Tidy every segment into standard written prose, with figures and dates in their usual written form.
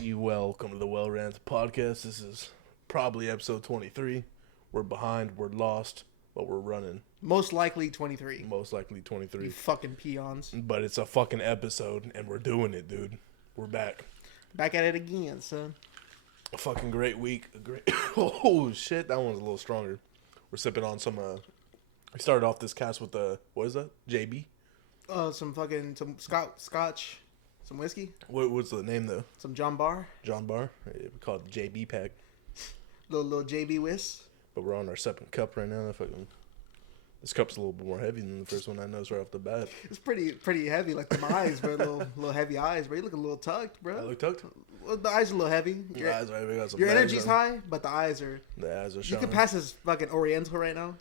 You welcome to the Ranted podcast. This is probably episode 23. We're behind, we're lost, but we're running. Most likely 23. Most likely 23. You fucking peons. But it's a fucking episode, and we're doing it, dude. We're back. Back at it again, son. A fucking great week. Oh, shit. That one's a little stronger. We're sipping on some, we started off this cast with, what is that? JB? Some scotch, some whiskey. What's the name, though? Some John Bar. John Bar? We call it the JB pack. Little JB whisk. But we're on our second cup right now. This cup's a little bit more heavy than the first one I noticed right off the bat. It's pretty heavy, like the eyes, bro. Little heavy eyes, bro. You look a little tucked, bro. I look tucked? Well, the eyes are a little heavy. The eyes are heavy. Got some your bags energy's on. high, but the eyes are. The eyes are You showing. could pass as fucking Oriental right now.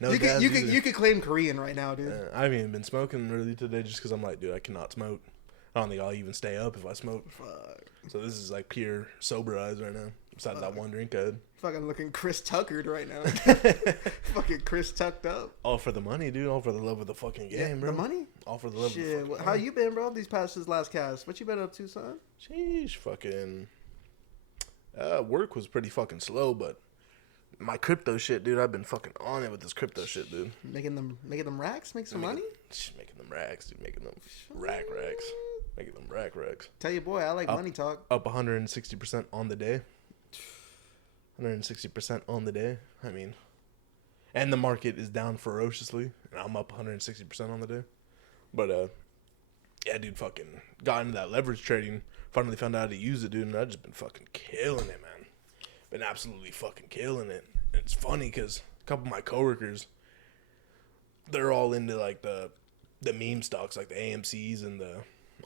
No, you could claim Korean right now, dude. I haven't even been smoking really today just because I'm like, dude, I cannot smoke. I don't think I'll even stay up if I smoke. Fuck. So this is like pure sober eyes right now. Besides that one drink I had. Fucking looking Chris Tuckered right now. Fucking Chris tucked up. All for the money, dude. All for the love of the fucking game, Yeah, bro. the money? All for the love Shit, of the fucking how money. you been, bro? These last cast. What you been up to, son? Sheesh, fucking. Work was pretty fucking slow, but my crypto shit, dude, I've been fucking on it with this crypto shit, dude. Making them racks, make some money. Making them racks, dude. Making them racks. Making them racks. Tell you, boy, I like money talk. Up 160% on the day. 160% on the day. I mean, and the market is down ferociously, and I'm up 160% on the day. But yeah, dude, fucking got into that leverage trading. Finally found out how to use it, dude, and I've just been fucking killing it, man. Been absolutely fucking killing it. And it's funny because a couple of my coworkers, they're all into like the meme stocks, like the AMCs and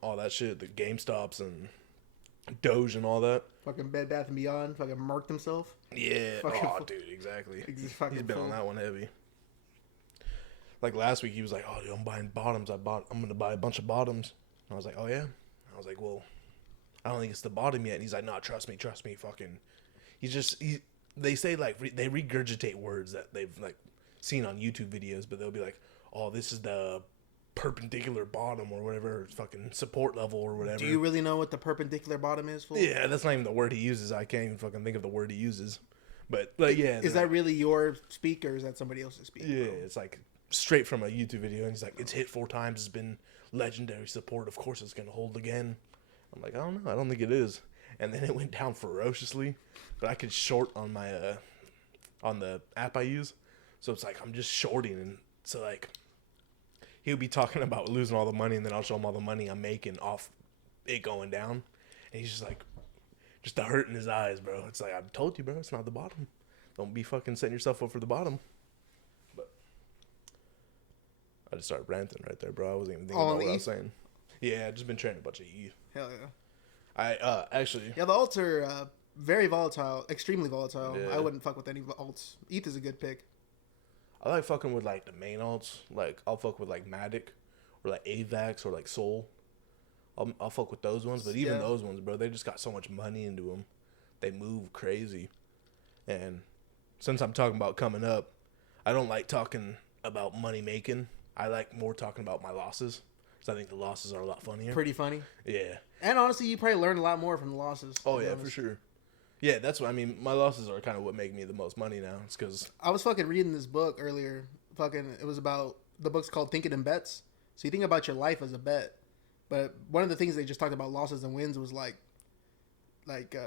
all that shit, the GameStops and Doge and all that. Fucking Bed Bath and Beyond, fucking murked himself. Yeah. Fucking Oh, dude, exactly. He's He's been on that one heavy. Like last week, he was like, "Oh, dude, I'm buying bottoms. I'm gonna buy a bunch of bottoms." And I was like, "Oh yeah." I was like, "Well, I don't think it's the bottom yet." And he's like, "No, trust me. Fucking." They say like they regurgitate words that they've like seen on YouTube videos, but they'll be like, "Oh, this is the perpendicular bottom or whatever, fucking support level or whatever." Do you really know what the perpendicular bottom is, fool? Yeah, that's not even the word he uses. I can't even fucking think of the word he uses. But like, yeah. Is that really your speak or is that somebody else's speak? Yeah, bro? it's like straight from a YouTube video, and he's like, "It's hit 4 times. It's been legendary support. Of course, it's gonna hold again." I'm like, "I don't know. I don't think it is." And then it went down ferociously, but I could short on my on the app I use, so it's like I'm just shorting, and so like he'll be talking about losing all the money, and then I'll show him all the money I'm making off it going down, and he's just like, just the hurt in his eyes, bro. It's like, I told you, bro, it's not the bottom. Don't be fucking setting yourself up for the bottom. But I just started ranting right there, bro. I wasn't even thinking about what I was saying. Yeah, I just been trading a bunch of ETH. Hell yeah. I actually. Yeah, the alts are very volatile, extremely volatile. Yeah. I wouldn't fuck with any alts. ETH is a good pick. I like fucking with like the main alts. Like I'll fuck with like Matic or like AVAX or like Sol. I'll fuck with those ones, but even those ones, bro, they just got so much money into them. They move crazy. And since I'm talking about coming up, I don't like talking about money making. I like more talking about my losses. Because I think the losses are a lot funnier. Pretty funny. Yeah. And honestly, you probably learn a lot more from the losses. Oh, yeah, for sure. Yeah, that's what I mean. My losses are kind of what make me the most money now. It's because I was fucking reading this book earlier. It was about, the book's called Thinking in Bets. So you think about your life as a bet. But one of the things they just talked about losses and wins was like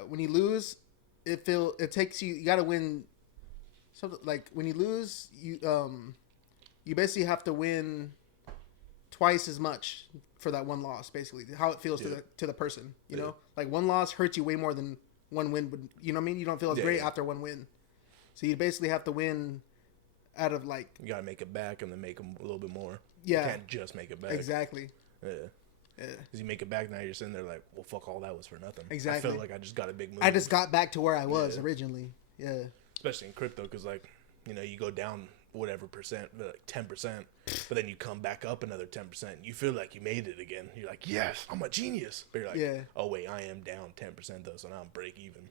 when you lose, it takes you got to win. Something like when you lose, you basically have to win twice as much for that one loss. Basically, how it feels to the person. You know, like one loss hurts you way more than one win would. You know what I mean? You don't feel as great after one win. So you basically have to win out of like. You gotta make it back and then make them a little bit more. Yeah, You can't just make it back. Exactly. Yeah. Yeah. Because you make it back now, you're sitting there like, well, fuck, all that was for nothing. Exactly. I feel like I just got a big move. I just got back to where I was originally. Yeah. Especially in crypto, because like, you know, you go down whatever percent, like 10%, but then you come back up another 10%. You feel like you made it again. You're like, yes, I'm a genius. But you're like, oh wait, I am down 10% though, so now I'm break even.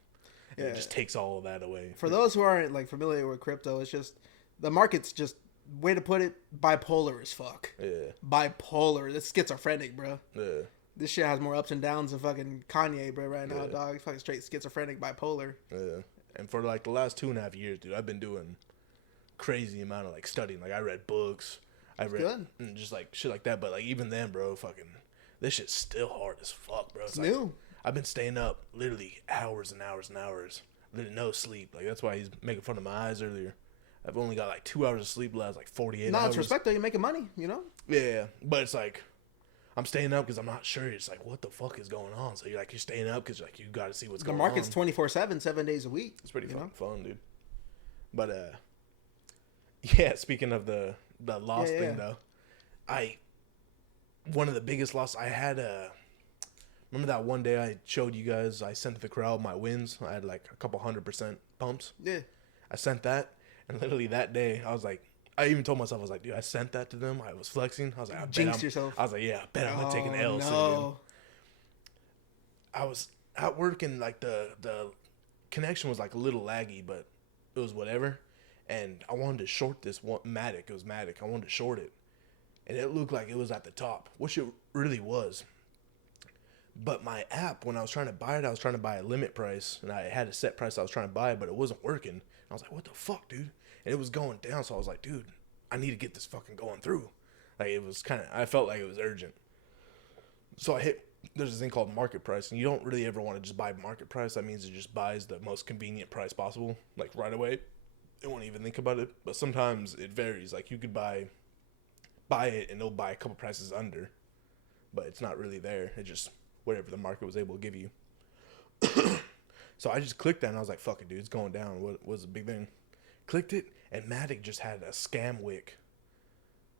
And it just takes all of that away. For those who aren't like familiar with crypto, it's just the market's just, way to put it, bipolar as fuck. Yeah. Bipolar. That's schizophrenic, bro. Yeah. This shit has more ups and downs than fucking Kanye, bro, right now, Yeah. dog. He's fucking straight schizophrenic, bipolar. Yeah. And for like the last 2.5 years, dude, I've been doing crazy amount of like studying. Like I read books, I read good. and just like shit like that. But like even then, bro, fucking this shit's still hard as fuck, bro. It's like, new. I've been staying up literally hours and hours and hours, literally no sleep. Like that's why he's making fun of my eyes earlier. I've only got like 2 hours of sleep last like 48 No, hours. it's respect though. You're making money, you know? Yeah, but it's like I'm staying up because I'm not sure. It's like what the fuck is going on? So you're staying up because like you got to see what's The going on. market's 24/7, 7 days a week. It's pretty you fucking know? fun, dude. But yeah. Speaking of the loss thing though, one of the biggest losses I had. Remember that one day I showed you guys? I sent to the crowd my wins. I had like a couple 100% pumps. Yeah. I sent that, and literally that day I was like, I even told myself I was like, dude, I sent that to them. I was flexing. I was like, I bet Jinxed yourself. I was like, yeah, I bet I'm gonna take an L. No. Soon. I was at work and like the connection was like a little laggy, but it was whatever. And I wanted to short this one Matic. It was Matic. I wanted to short it, and it looked like it was at the top, which it really was. But my app, when I was trying to buy it, I was trying to buy a limit price, and I had a set price I was trying to buy, but it wasn't working. I was like, what the fuck, dude? And it was going down, so I was like, dude, I need to get this fucking going through. Like, it was kind of, I felt like it was urgent. So I hit, there's this thing called market price, and you don't really ever want to just buy market price. That means it just buys the most convenient price possible, like right away. They won't even think about it, but sometimes it varies. Like, you could buy it, and they'll buy a couple prices under, but it's not really there. It just, whatever the market was able to give you. So I just clicked that, and I was like, fuck it, dude, it's going down. What was the big thing? Clicked it, and Matic just had a scam wick.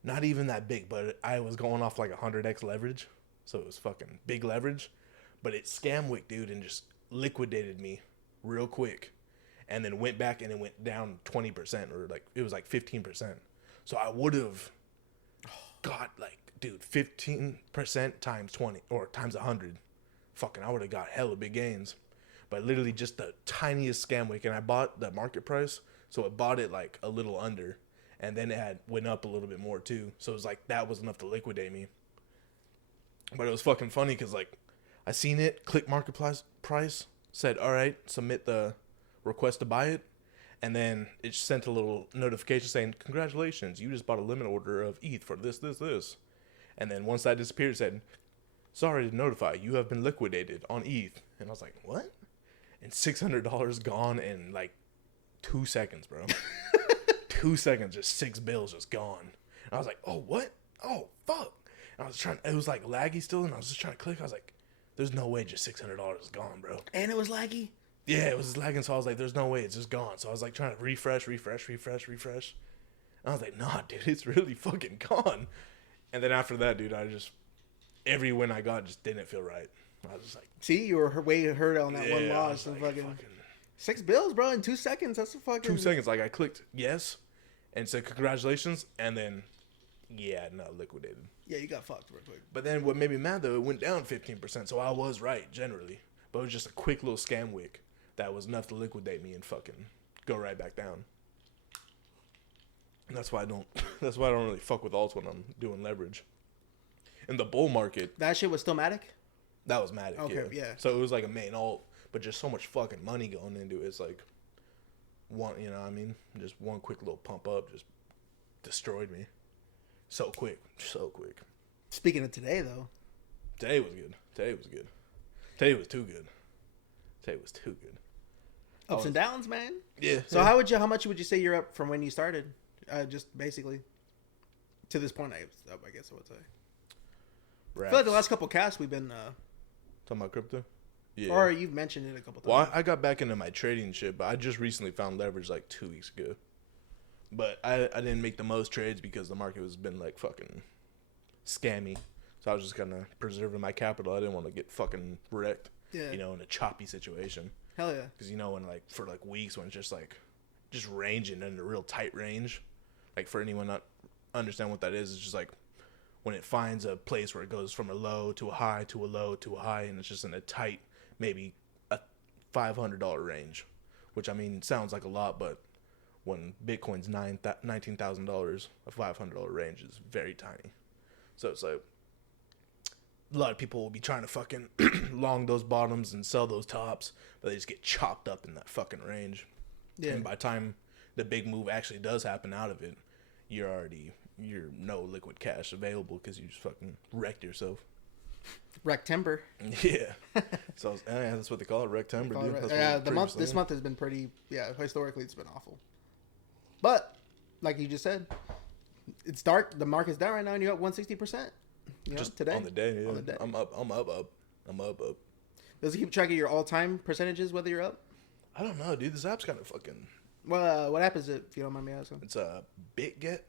Not even that big, but I was going off like 100x leverage. So it was fucking big leverage. But it scam wick, dude, and just liquidated me real quick. And then went back and it went down 20%, or like it was like 15%. So I would have got like, dude, 15% times 20 or times 100. Fucking, I would have got hella big gains. But literally just the tiniest scam wick. And I bought the market price. So it bought it like a little under, and then it went up a little bit more too. So it was like that was enough to liquidate me. But it was fucking funny because like I seen it, click market price, said all right, submit the request to buy it, and then it sent a little notification saying congratulations, you just bought a limit order of ETH for this. And then once that disappeared, it said sorry to notify you have been liquidated on ETH. And I was like, what? And $600 gone in like 2 seconds, bro. 2 seconds, just 6 bills just gone. And I was like, oh, what? Oh, fuck. And I was trying, it was like laggy still, and I was just trying to click. I was like, there's no way just $600 is gone, bro. And it was laggy? Yeah, it was lagging, so I was like, there's no way, it's just gone. So I was like trying to refresh. And I was like, nah, dude, it's really fucking gone. And then after that, dude, I just, every win I got just didn't feel right. I was just like, see, you were way hurt on that one loss. And like, fucking 6 bills, bro, in 2 seconds. That's a fucking 2 seconds. Like I clicked yes and said congratulations, and then liquidated. Yeah, you got fucked real quick. But then what made me mad though, it went down 15%. So I was right generally, but it was just a quick little scam wick that was enough to liquidate me and fucking go right back down. And that's why I don't. That's why I don't really fuck with alts when I'm doing leverage. In the bull market, That shit was still Matic? that was Matic. Okay, yeah. So it was like a main alt, but just so much fucking money going into it. It's like one, you know what I mean? Just one quick little pump up just destroyed me. So quick. Speaking of today, though. Today was good. Today was too good. Ups and downs, man. Yeah. So how much would you say you're up from when you started? Just basically to this point, I guess I would say. I feel like the last couple casts we've been talking about crypto? Yeah. Or you've mentioned it a couple times. Well, I got back into my trading shit, but I just recently found leverage like 2 weeks ago. But I didn't make the most trades because the market has been like fucking scammy. So I was just kind of preserving my capital. I didn't want to get fucking wrecked, Yeah. you know, in a choppy situation. Hell yeah. Because, you know, when like for like weeks when it's just ranging in a real tight range. Like for anyone not understand what that is, it's just like when it finds a place where it goes from a low to a high to a low to a high, and it's just in a tight, maybe a $500 range, which I mean sounds like a lot, but when Bitcoin's $19,000, a $500 range is very tiny. So it's like a lot of people will be trying to fucking long those bottoms and sell those tops, but they just get chopped up in that fucking range. Yeah. And by the time the big move actually does happen out of it, you're no liquid cash available because you just fucking wrecked yourself. Wreck timber. Yeah. So yeah, that's what they call it, wreck timber. Dude. Yeah, this month has been pretty. Yeah, historically it's been awful. But like you just said, it's dark. The market's down right now, and you're up 160%. Just today on the day. Yeah. On the day. I'm up. Does it keep track of your all-time percentages whether you're up? I don't know, dude. This app's kind of fucking. Well, what app is it? If you don't mind me asking. It's a BitGet.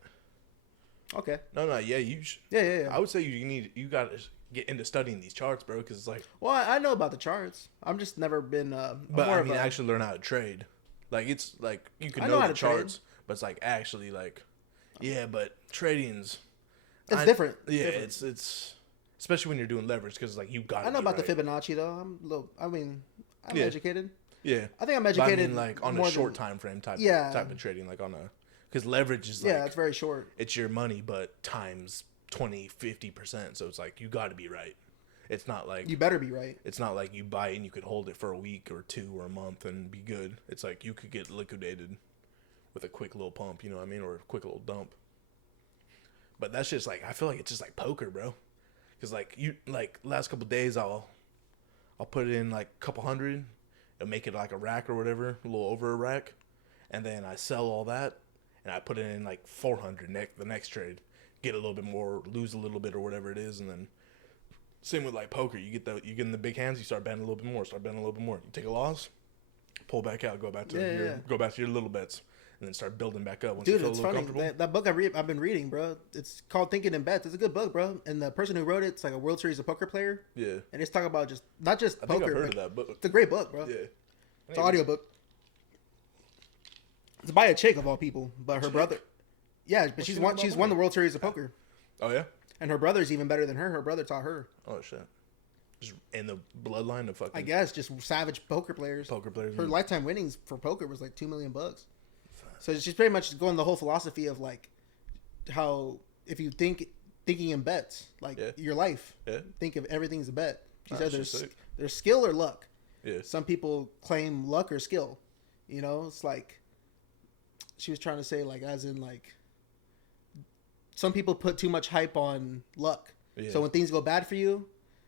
Okay. No, yeah, you. Yeah. I would say you got to get into studying these charts, bro, because it's like. Well, I know about the charts. I'm just never been. But I mean, actually learn how to trade. Like it's like you can know the charts, but it's like actually like, yeah, but trading's. It's different. Yeah, different. It's especially when you're doing leverage because like you got. I know about the Fibonacci though. I'm educated. Yeah, I think I'm educated. But I mean, like on a short time frame type of trading, like on a because leverage is like it's very short. It's your money, but times 20-50%. So it's like you got to be right. It's not like you better be right. It's not like you buy it and you could hold it for a week or two or a month and be good. It's like you could get liquidated with a quick little pump. You know what I mean, or a quick little dump. But that's just like I feel like it's just like poker, bro. Because like last couple days I'll put it in like a couple hundred. It'll make it like a rack or whatever, a little over a rack, and then I sell all that and I put it in like 400 the next trade, get a little bit more, lose a little bit or whatever it is, and then same with like poker. You get in the big hands, you start betting a little bit more, You take a loss, pull back out, go back to your little bets. And then start building back up. Once Dude, it's funny. That book I've been reading, bro. It's called Thinking in Bets. It's a good book, bro. And the person who wrote it's like a World Series of Poker player. Yeah. And it's talking about not just poker. I think I've heard of that book. It's a great book, bro. Yeah. It's an audio book. It's by a chick of all people, but her brother. Yeah, but she's won the World Series of Poker. Oh yeah. And her brother's even better than her. Her brother taught her. Oh shit. Just in the bloodline of fucking. I guess just savage poker players. Her lifetime winnings for poker was like $2 million. So she's pretty much going the whole philosophy of like how if you thinking in bets, like your life, think of everything's a bet. She said there's skill or luck. Yeah. Some people claim luck or skill. You know, it's like she was trying to say like as in like some people put too much hype on luck. Yeah. So when things go bad for you,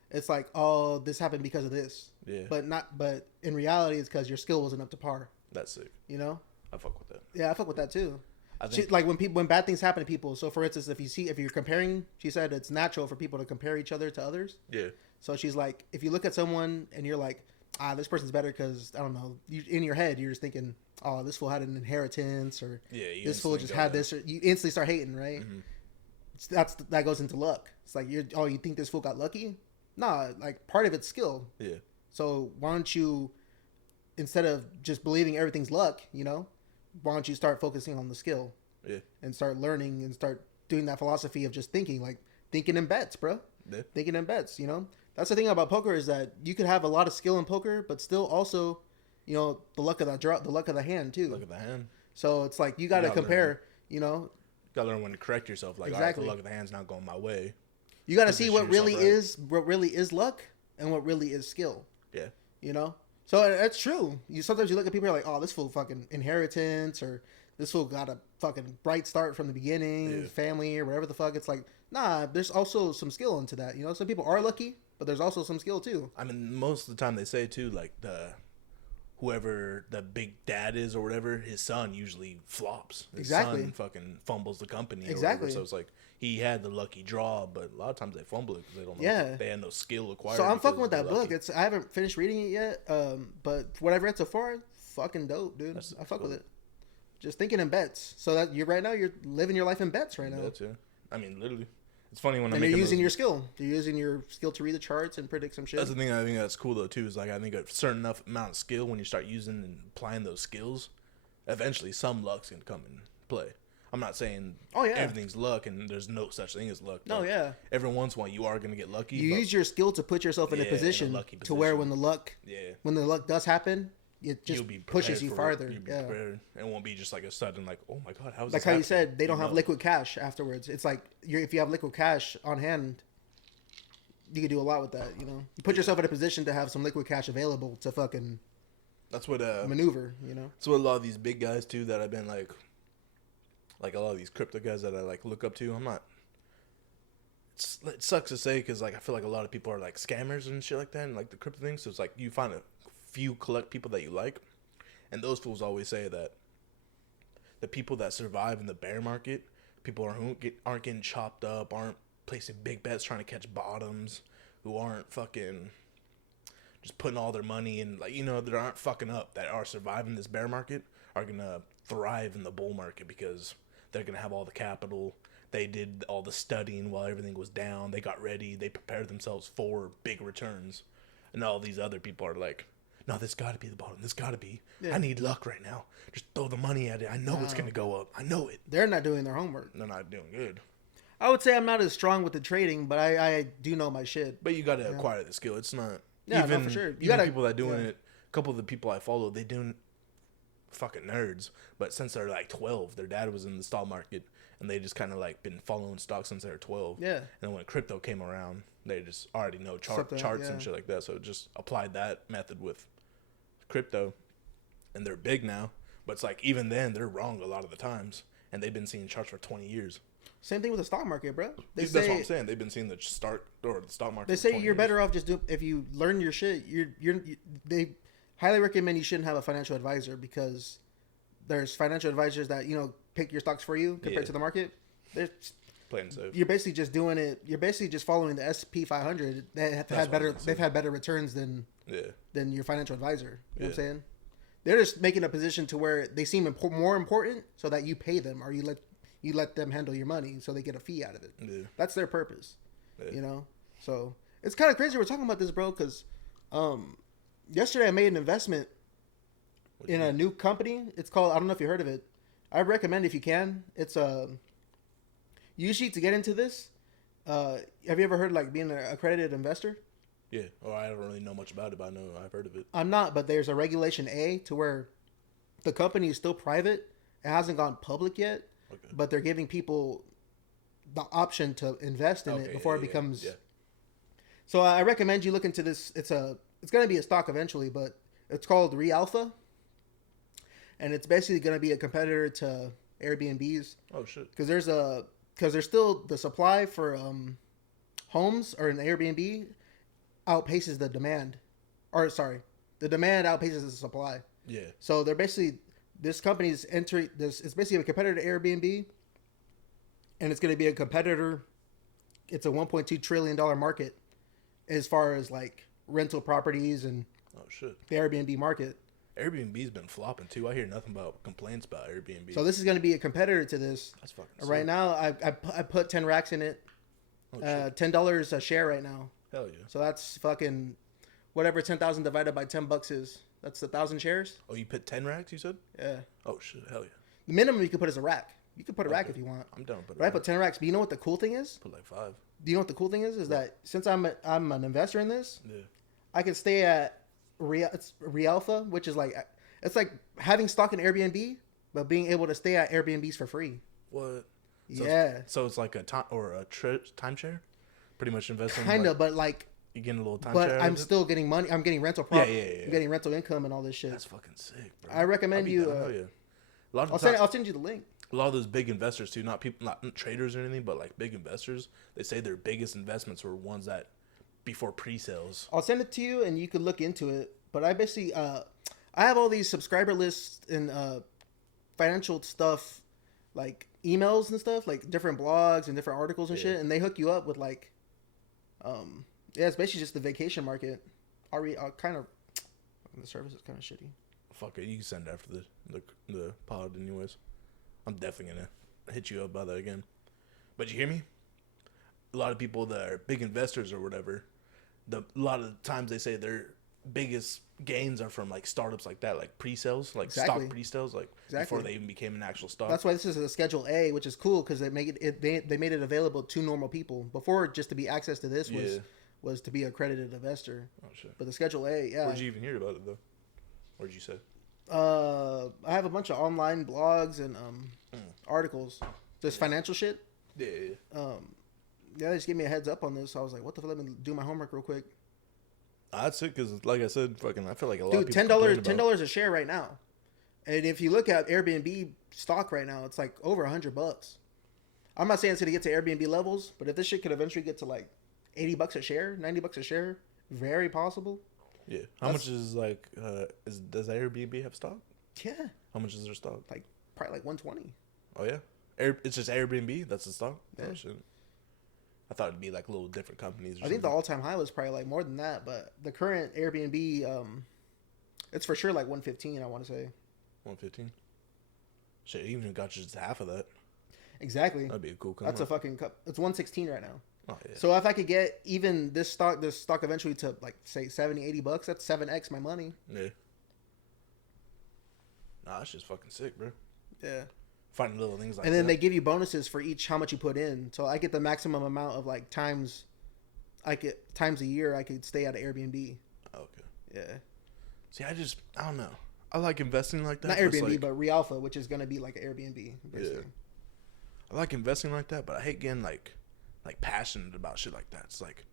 it's like, oh, this happened because of this. Yeah. But in reality it's because your skill wasn't up to par. That's sick. You know? I fuck with that. Yeah, I fuck with that too. Like when bad things happen to people. So for instance, if you're comparing, she said it's natural for people to compare each other to others. Yeah. So she's like, if you look at someone and you're like, this person's better because I don't know, in your head you're just thinking, oh, this fool had an inheritance, or this fool just had this, or you instantly start hating, right? Mm-hmm. That goes into luck. It's like you think this fool got lucky? Nah, like part of it's skill. Yeah. So why don't you, instead of just believing everything's luck, you know? Why don't you start focusing on the skill? Yeah. And start learning and start doing that philosophy of just thinking in bets, bro. Yeah. Thinking in bets, you know? That's the thing about poker is that you could have a lot of skill in poker, but still also, you know, the luck of the hand too. Luck of the hand. So it's like you got to compare, you know. You got to learn when to correct yourself. Like, exactly. All right, the luck of the hand's not going my way. You got to see what really is luck and what really is skill. Yeah. You know? So that's true. Sometimes you look at people and you're like, oh, this fool fucking inheritance, or this fool got a fucking bright start from the beginning, family, or whatever the fuck. It's like, nah, there's also some skill into that. You know, some people are lucky, but there's also some skill too. I mean, most of the time they say too, like whoever the big dad is or whatever, his son usually flops. His son fucking fumbles the company. Exactly. So it's like he had the lucky draw, but a lot of times they fumble it because they don't know. Yeah. They had no skill acquired. So I'm fucking with that book. I haven't finished reading it yet, but what I've read so far, fucking dope, dude. I fuck with it. Just thinking in bets. So that you're living your life in bets right now. Bets, yeah. I mean, literally. It's funny when you're using your skill. You're using your skill to read the charts and predict some shit. That's the thing I think that's cool though too. Is like I think a certain enough amount of skill when you start using and applying those skills, eventually some luck's gonna come and play. I'm not saying everything's luck and there's no such thing as luck. No, yeah. Every once in a while you are gonna get lucky. You use your skill to put yourself in a position to where when the luck does happen, it just pushes you farther. You'll be prepared. It won't be just like a sudden like, oh my god, how is like this how happening? You said they don't have liquid cash afterwards. It's like if you have liquid cash on hand, you could do a lot with that. You know, you put yourself in a position to have some liquid cash available to fucking That's what maneuver. You know, that's what a lot of these big guys too that I've been like a lot of these crypto guys that I like look up to. I'm not. It sucks to say because like I feel like a lot of people are like scammers and shit like that and like the crypto thing. So it's like you find a few collect people that you like, and those fools always say that the people that survive in the bear market, people aren't getting chopped up, aren't placing big bets trying to catch bottoms, who aren't fucking just putting all their money in, like, you know, that aren't fucking up, that are surviving this bear market, are gonna thrive in the bull market because they're gonna have all the capital. They did all the studying while everything was down. They got ready. They prepared themselves for big returns. And all these other people are like, no, this got to be the bottom. This got to be. Yeah. I need luck right now. Just throw the money at it. I know it's going to go up. I know it. They're not doing their homework. They're not doing good. I would say I'm not as strong with the trading, but I do know my shit. But you got to acquire the skill. It's not. Yeah, no, for sure. You got people that doing it. A couple of the people I follow, they doing fucking nerds. But since they're like 12, their dad was in the stock market. And they just kind of like been following stocks since they were 12. Yeah. And when crypto came around, they just already know charts and shit like that. So just applied that method with crypto. And they're big now. But it's like even then, they're wrong a lot of the times. And they've been seeing charts for 20 years. Same thing with the stock market, bro. That's what I'm saying. They've been seeing the stock market. They say you're better off just if you learn your shit. They highly recommend you shouldn't have a financial advisor because there's financial advisors that, you know, pick your stocks for you compared to the market. They're playing safe. You're basically just doing it. You're basically just following the S&P 500. They've had better returns than your financial advisor. You know what I'm saying? They're just making a position to where they seem more important, so that you pay them or you let them handle your money, so they get a fee out of it. Yeah. That's their purpose. Yeah. You know. So it's kind of crazy we're talking about this, bro. Because yesterday I made an investment in a new company. It's called, I don't know if you heard of it. I recommend if you can. It's usually to get into this. Have you ever heard like being an accredited investor? Yeah. Oh, I don't really know much about it, but I know I've heard of it. I'm not, but there's a Regulation A to where the company is still private. It hasn't gone public yet, but they're giving people the option to invest in it before it becomes. Yeah. So I recommend you look into this. It's going to be a stock eventually, but it's called Realpha. And it's basically going to be a competitor to Airbnbs. Oh shit! Because there's still the supply for homes or an Airbnb outpaces the demand, the demand outpaces the supply. Yeah. So they're basically this company's entering this. It's basically a competitor to Airbnb, and it's going to be a competitor. It's a $1.2 trillion market as far as like rental properties and the Airbnb market. Airbnb's been flopping too. I hear nothing about complaints about Airbnb. So this is going to be a competitor to this. That's fucking sick. Right now, I put 10 racks in it. $10 a share right now. Hell yeah. So that's fucking whatever 10,000 divided by $10 is. That's 1,000 shares. Oh, you put 10 racks, you said? Yeah. Oh shit, hell yeah. The minimum you can put is a rack. You can put a rack if you want. I'm down with I put 10 racks. But you know what the cool thing is? Put like 5. Do you know what the cool thing is? Is that since I'm an investor in this, I can stay at Realpha, which is like, it's like having stock in Airbnb, but being able to stay at Airbnbs for free. What? So it's like a timeshare? Pretty much investing. Kind of, but like. You're getting a little timeshare. But I'm still getting money. I'm getting rental property. Yeah. I'm getting rental income and all this shit. That's fucking sick, bro. I recommend you. I'll send you the link. A lot of those big investors too, not traders or anything, but like big investors, they say their biggest investments were ones that before pre-sales. I'll send it to you and you can look into it. But I basically, I have all these subscriber lists and financial stuff, like emails and stuff, like different blogs and different articles and shit, and they hook you up with like, it's basically just the vacation market. Kind of, the service is kind of shitty. Fuck it, you can send it after the pod anyways. I'm definitely gonna hit you up about that again. But you hear me? A lot of people that are big investors or whatever, a lot of the times they say their biggest gains are from like startups like that, like pre-sales, like stock pre-sales, like before they even became an actual stock. That's why this is a Schedule A, which is cool because they made it available to normal people. Before, just to be access to this was to be an accredited investor. Oh shit! But the Schedule A, Where'd you even hear about it though? Where'd you say? I have a bunch of online blogs and articles. Just financial shit. Yeah. Yeah, they just gave me a heads up on this. So I was like, what the fuck? Let me do my homework real quick. That's it, because like I said, fucking, I feel like a lot Dude, of people $10 a share right now. And if you look at Airbnb stock right now, it's like over $100. I'm not saying it's gonna get to Airbnb levels, but if this shit could eventually get to like $80 a share, $90 a share, very possible. Yeah. How much is like does Airbnb have stock? Yeah. How much is their stock? Like probably like 120. Oh yeah. It's just Airbnb. That's the stock. Yeah. Oh shit. I thought it'd be like little different companies. I think the all-time high was probably like more than that, but the current Airbnb, it's for sure like 115. I want to say 115. Shit, even if it got just half of that. Exactly. That'd be a cool. That's a fucking cup. It's 116 right now. Oh yeah. So if I could get even this stock eventually to like say 70, $80, that's 7x my money. Yeah. Nah, that's just fucking sick, bro. Yeah. Finding little things like and then that. they give you bonuses for each how much you put in. So I get the maximum amount of like times a year I could stay at an Airbnb. Okay. Yeah. See, I don't know. I like investing like that. Not but it's Airbnb, like, but Rialpha, which is gonna be like an Airbnb, basically. Yeah. I like investing like that, but I hate getting like passionate about shit like that. It's like,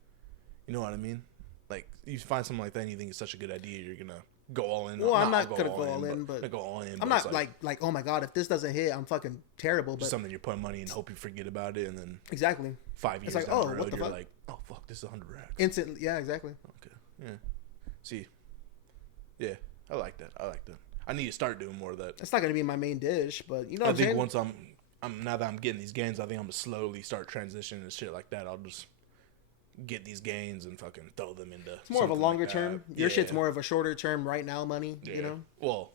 you know what I mean? Like you find something like that and you think it's such a good idea, you're gonna go all in. Well, I'm not gonna go all in, but go all in. I'm not like oh my god, if this doesn't hit, I'm fucking terrible. But just something you're putting money in, hope you forget about it, and then exactly 5 years it's like, down oh, the road, what the you're fuck? like, oh fuck, this is 100 racks. Instantly, yeah, exactly. Okay, yeah. See, yeah, I like that. I need to start doing more of that. It's not gonna be my main dish, but you know, I what think I'm saying? once I'm now that I'm getting these gains, I think I'm gonna slowly start transitioning to shit like that. I'll just get these gains and fucking throw them into. It's more of a something longer like term. that. Your Yeah. shit's more of a shorter term, right now money. Yeah. You know. Well,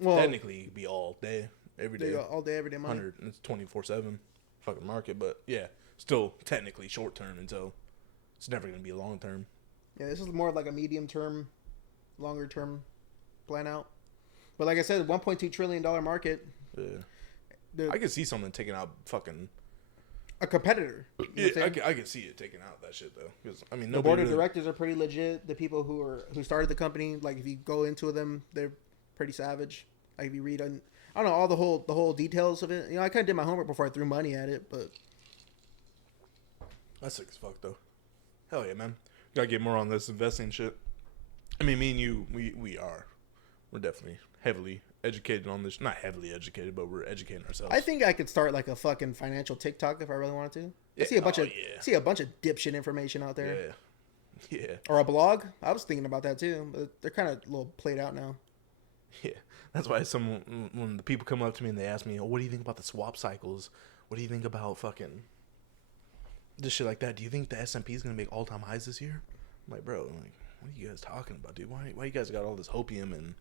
technically, it'd be all day, every day, all day, every day money. 100. It's 24/7, fucking market. But yeah, still technically short term until it's never gonna be long term. Yeah, this is more of like a medium term, longer term plan out. But like I said, $1.2 trillion market. Yeah, I could see something taking out fucking a competitor. You know Yeah, what I'm saying? I can see it taking out that shit though. Because I mean, The board of directors are pretty legit. The people who started the company, like if you go into them, they're pretty savage. Like if you read on, I don't know all the whole details of it. You know, I kind of did my homework before I threw money at it, but That's sick as fuck though. Hell yeah, man. Gotta get more on this investing shit. I mean, me and you, we're definitely heavily educated on this. Not heavily educated, but we're educating ourselves. I think I could start like a fucking financial TikTok if I really wanted to. Yeah. I see a bunch of dipshit information out there. Yeah. Or a blog. I was thinking about that too, but they're kind of a little played out now. Yeah. That's why when the people come up to me and they ask me, "Oh, what do you think about the swap cycles? What do you think about fucking this shit like that? Do you think the S&P is gonna make all-time highs this year?" I'm like, bro, what are you guys talking about, dude? Why you guys got all this hopium and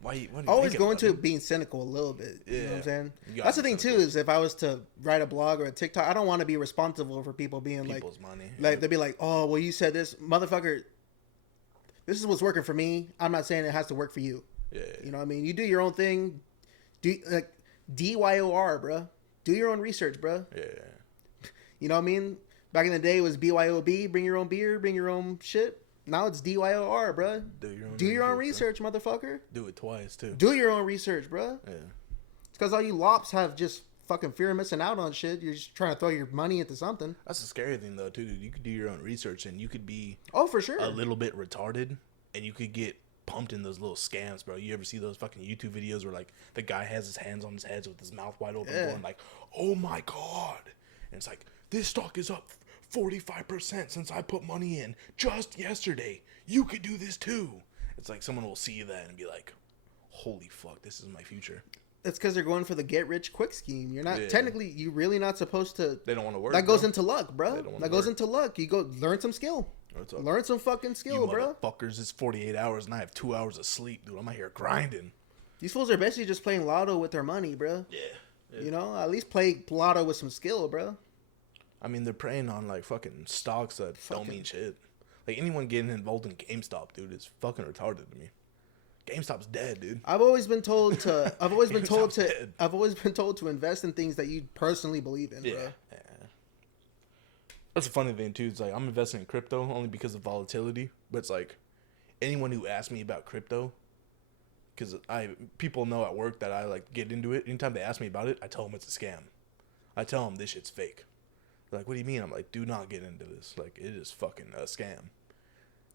what are you Always thinking going about, to dude? being cynical a little bit. You know what I'm Yeah. saying? You gotta That's the be thing too, cynical. is if I was to write a blog or a TikTok, I don't want to be responsible for people being People's money. like they'll be like, oh, well, you said this, motherfucker. This is what's working for me. I'm not saying it has to work for you. Yeah. You know what I mean? You do your own thing. Do like DYOR, bro. Do your own research, bro. Yeah. You know what I mean? Back in the day, it was BYOB. Bring your own beer. Bring your own shit. Now it's DYOR, bro. Do your own research, motherfucker. Do it twice too. Do your own research, bro. Yeah. It's because all you lops have just fucking fear of missing out on shit. You're just trying to throw your money into something. That's the scary thing though, too. Dude. You could do your own research and you could be Oh, for sure. a little bit retarded and you could get pumped in those little scams, bro. You ever see those fucking YouTube videos where like the guy has his hands on his head with his mouth wide open, going like, "Oh my god!" And it's like, "This stock is up 45% since I put money in just yesterday. You could do this too." It's like someone will see that and be like, "Holy fuck, this is my future." It's because they're going for the get rich quick scheme. You're not Yeah. technically. You really not supposed to. They don't want to work. That goes bro. into luck, bro. That goes into luck. You go learn some skill. What's up? Learn some fucking skill, You bro. motherfuckers, it's 48 hours and I have 2 hours of sleep, dude. I'm out here grinding. These fools are basically just playing lotto with their money, bro. Yeah. You know, at least play lotto with some skill, bro. I mean, they're preying on like fucking stocks that don't mean shit. Like anyone getting involved in GameStop, dude, is fucking retarded to me. GameStop's dead, dude. I've always been told to. I've always been told to. dead. I've always been told to invest in things that you personally believe in, Yeah. bro. That's a funny thing too. It's like I'm investing in crypto only because of volatility. But it's like anyone who asks me about crypto, because people know at work that I like get into it. Anytime they ask me about it, I tell them it's a scam. I tell them this shit's fake. They're like, what do you mean? I'm like, do not get into this. Like, it is fucking a scam.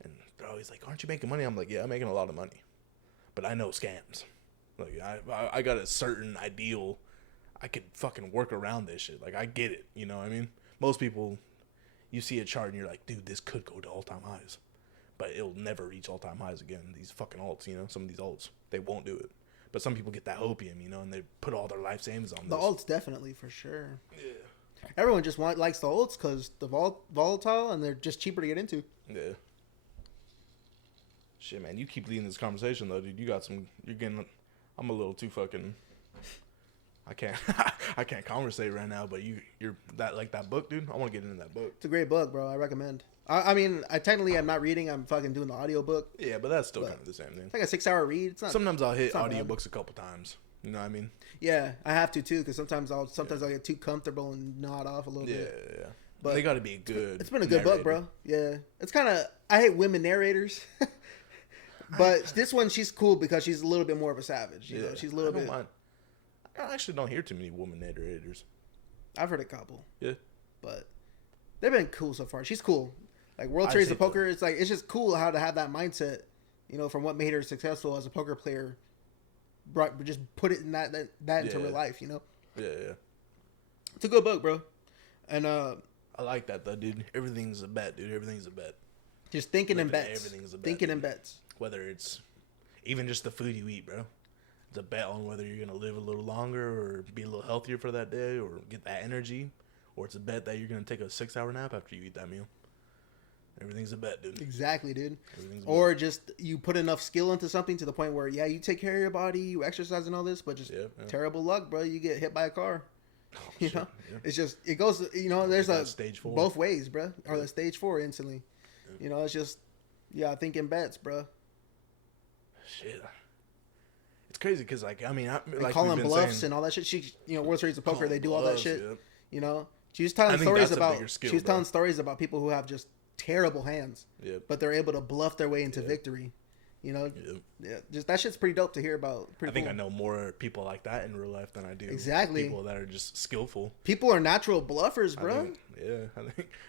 And they're always like, aren't you making money? I'm like, yeah, I'm making a lot of money. But I know scams. Like, I got a certain ideal. I could fucking work around this shit. Like, I get it. You know what I mean? Most people, you see a chart and you're like, dude, this could go to all-time highs. But it'll never reach all-time highs again. These fucking alts, you know? Some of these alts, they won't do it. But some people get that opium, you know, and they put all their life savings on The this. alts, definitely, for sure. Yeah. Everyone just likes the alts because they're volatile and they're just cheaper to get into. Yeah. Shit, man, you keep leading this conversation, though, dude. You're getting, I'm a little too fucking, I can't conversate right now, but you're that, like that book, dude. I want to get into that book. It's a great book, bro. I recommend. I mean, I technically am not reading. I'm fucking doing the audiobook. Yeah, but that's still kind of the same thing. It's like a 6-hour read. It's not. Sometimes I'll hit audiobooks a couple times. You know what I mean? Yeah, I have to too, because sometimes I'll get too comfortable and nod off a little bit. Yeah. But they got to be good. It's been a good book, bro. Yeah, it's kind of. I hate women narrators, but this one she's cool because she's a little bit more of a savage. You know, she's a little bit. I actually don't hear too many woman narrators. I've heard a couple. Yeah, but they've been cool so far. She's cool. Like World Series of Poker, it's just cool how to have that mindset, you know, from what made her successful as a poker player. Just put it in that into real life, you know. Yeah. It's a good book, bro. And I like that though, dude. Everything's a bet, dude. Everything's a bet. Just thinking in bets. Everything's a bet. Thinking in bets. Whether it's even just the food you eat, bro. It's a bet on whether you're gonna live a little longer or be a little healthier for that day or get that energy, or it's a bet that you're gonna take a 6-hour nap after you eat that meal. Everything's a bet, dude. Exactly, dude. Or just you put enough skill into something to the point where, you take care of your body, you exercise and all this, but just terrible luck, bro. You get hit by a car. You know? Yeah. It's just, it goes, you know, there's a stage 4. Both ways, bro. Or the stage 4 instantly. Yeah. You know, it's just, thinking bets, bro. Shit. It's crazy because, like, I mean, like calling bluffs and all that shit. She, you know, World Series of Poker, they do all that shit. Yeah. You know? She was telling stories about people who have just terrible hands, but they're able to bluff their way into victory. You know, just that shit's pretty dope to hear about. I think I know more people like that in real life than I do people that are just skillful. People are natural bluffers, bro.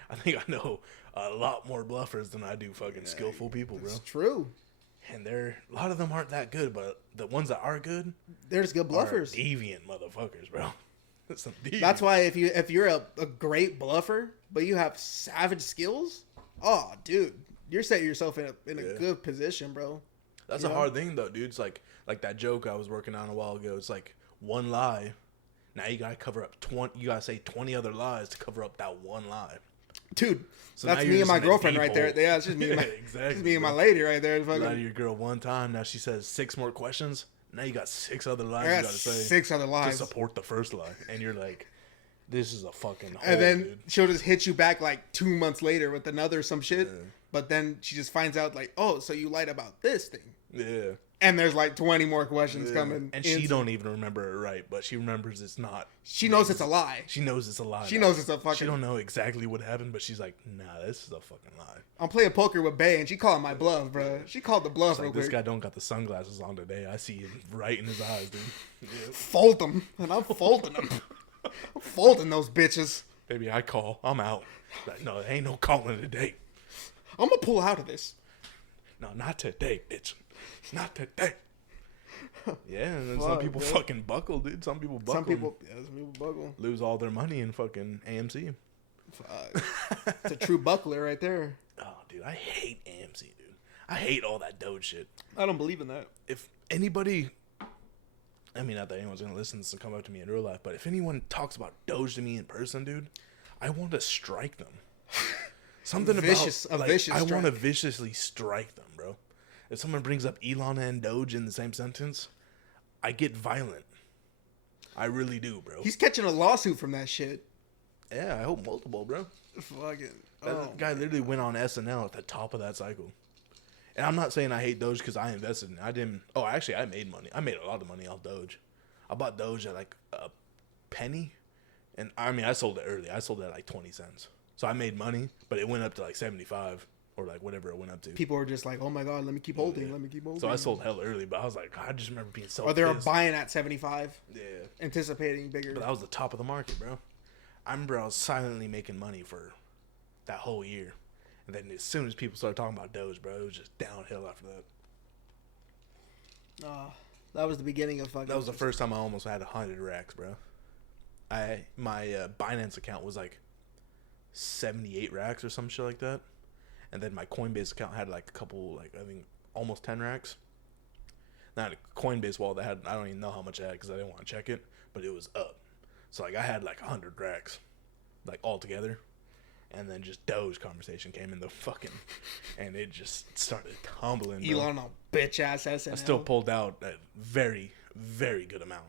I think I know a lot more bluffers than I do fucking skillful people, bro. It's true. And a lot of them aren't that good, but the ones that are good, they're just good bluffers. Deviant motherfuckers, bro. That's why if you're a great bluffer, but you have savage skills, oh, dude, you're setting yourself in a good position, bro. That's a hard thing, though, dude. It's like that joke I was working on a while ago. It's like one lie. Now you gotta cover up 20. You gotta say 20 other lies to cover up that one lie. Dude, so that's me and my girlfriend right there. Yeah, it's just me. And my lady right there. You lied to your girl one time. Now she says 6 more questions. Now you got 6 other lies you gotta say. 6 other lies to support the first lie, and you're like, "This is a fucking." Hole, and then dude. She'll just hit you back like 2 months later with some shit. Yeah. But then she just finds out like, "Oh, so you lied about this thing." Yeah. And there's like 20 more questions coming. And she don't even remember it right, but she remembers it's not. She knows it's a lie. She knows it's a lie. She knows it's a fucking. She don't know exactly what happened, but she's like, "Nah, this is a fucking lie." I'm playing poker with Bay, and she called my bluff, bro. She called the bluff real quick. This guy don't got the sunglasses on today. I see it right in his eyes, dude. Yeah. Fold them, and I'm folding them. I'm folding those bitches. Baby, I call. I'm out. No, there ain't no calling today. I'm gonna pull out of this. No, not today, bitch. Not today. Yeah, and then some people fucking buckle, dude. Some people buckle. Some people buckle. Lose all their money in fucking AMC. It's a true buckler right there. Oh, dude, I hate AMC, dude. I hate all that Doge shit. I don't believe in that. If anybody, I mean, not that anyone's gonna listen to this and come up to me in real life, but if anyone talks about Doge to me in person, dude, I want to strike them. Something vicious, about vicious. I want to viciously strike them, bro. If someone brings up Elon and Doge in the same sentence, I get violent. I really do, bro. He's catching a lawsuit from that shit. Yeah, I hope multiple, bro. Fucking. That guy literally went on SNL at the top of that cycle. And I'm not saying I hate Doge because I invested in it. I didn't. Oh, actually, I made money. I made a lot of money off Doge. I bought Doge at like a penny. And I mean, I sold it early. I sold it at like 20 cents. So I made money, but it went up to like 75 or like whatever it went up to. People were just like, oh my God, let me keep holding. Let me keep holding. So I sold hell early, but I was like, I just remember being so Or they were buying at 75. Yeah. Anticipating bigger. But that was the top of the market, bro. I remember I was silently making money for that whole year. And then as soon as people started talking about Doge, bro, it was just downhill after that. That was the beginning of fucking. That was the first time I almost had 100 racks, bro. My Binance account was like 78 racks or some shit like that. And then my Coinbase account had like a couple, like I think almost 10 racks. Not a Coinbase wallet that had, I don't even know how much I had because I didn't want to check it, but it was up. So like I had like 100 racks, like all together. And then just Doge conversation came in the fucking, and it just started tumbling. Bro. Elon, a bitch ass SNL. I still pulled out a very, very good amount.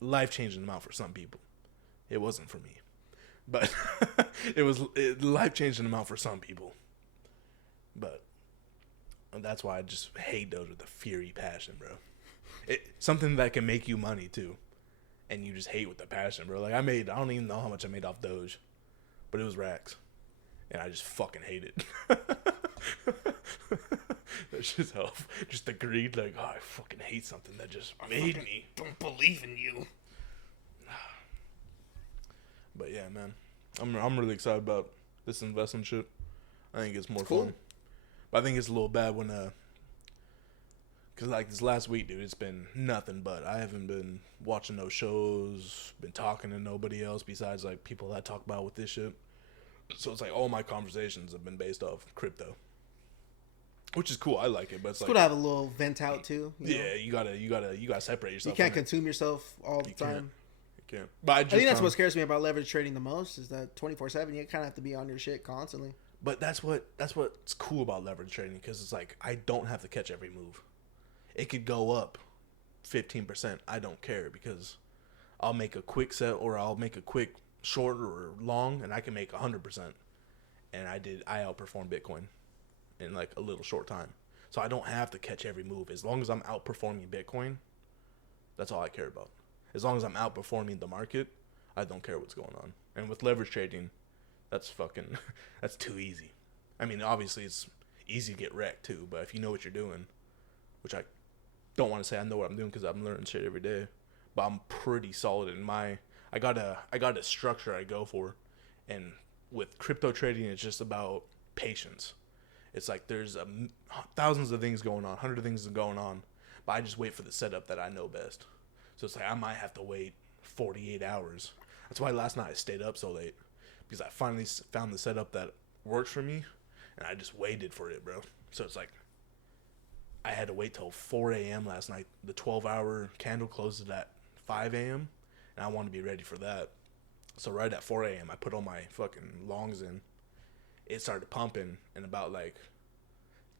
Life-changing amount for some people. It wasn't for me. But it was life-changing amount for some people. But that's why I just hate Doge with a fury passion, bro. Something that can make you money, too. And you just hate with the passion, bro. Like, I don't even know how much I made off Doge. But it was racks. And I just fucking hate it. That's just how, just the greed, like, oh, I fucking hate something that just made me. Don't believe in you. But yeah, man. I'm really excited about this investment shit. I think it's more cool. fun. But I think it's a little bad when, because like this last week, dude, it's been nothing but I haven't been watching no shows, been talking to nobody else besides like people that I talk about with this shit. So it's like all my conversations have been based off crypto, which is cool. I like it, but it's cool to have a little vent out too. Yeah, you gotta separate yourself. You can't consume yourself all the time. You can't. But I think that's what scares me about leverage trading the most is that 24/7 you kind of have to be on your shit constantly. But that's what's cool about leverage trading because it's like I don't have to catch every move. It could go up 15%. I don't care because I'll make a quick set or I'll make a quick short or long and I can make 100%. And I outperformed Bitcoin in like a little short time. So I don't have to catch every move. As long as I'm outperforming Bitcoin, that's all I care about. As long as I'm outperforming the market, I don't care what's going on. And with leverage trading, that's too easy. I mean, obviously it's easy to get wrecked too, but if you know what you're doing, which I don't want to say I know what I'm doing because I'm learning shit every day, but I'm pretty solid in I got a structure I go for, and with crypto trading, it's just about patience. It's like there's thousands of things going on, hundreds of things going on, but I just wait for the setup that I know best. So it's like I might have to wait 48 hours. That's why last night I stayed up so late, because I finally found the setup that works for me, and I just waited for it, bro. So it's like I had to wait till 4 a.m. last night. The 12-hour candle closed at 5 a.m., and I wanted to be ready for that. So right at 4 a.m., I put all my fucking longs in. It started pumping, and about like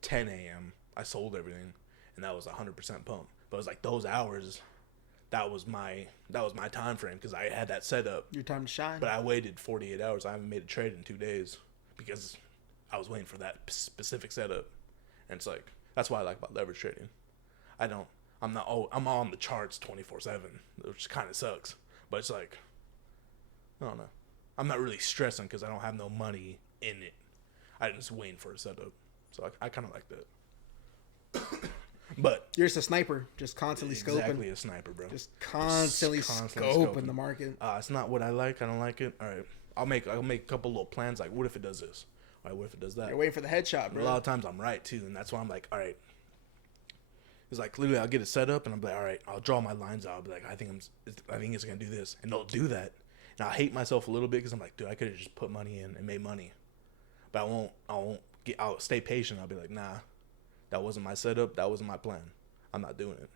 10 a.m., I sold everything, and that was 100% pump. But it was like those hours, that was my time frame because I had that set up. Your time to shine. But I waited 48 hours. I haven't made a trade in 2 days because I was waiting for that specific setup. And it's like, that's what I like about leverage trading. I'm on the charts 24/7, which kind of sucks. But it's like, I don't know. I'm not really stressing because I don't have no money in it. I'm just waiting for a setup. So I kind of like that. But you're just a sniper, just constantly scoping. Exactly a sniper, bro. Just constantly scoping the market. It's not what I like. I don't like it. All right, I'll make a couple little plans. Like, what if it does this? All right, what if it does that? You're waiting for the headshot, bro. A lot of times I'm right too, and that's why I'm like, all right. It's like literally I'll get it set up, and I'm like, all right, I'll draw my lines out. I'll be like, I think it's gonna do this, and they'll do that, and I'll hate myself a little bit because I'm like, dude, I could have just put money in and made money, but I'll stay patient. I'll be like, nah, that wasn't my setup. That wasn't my plan. I'm not doing it.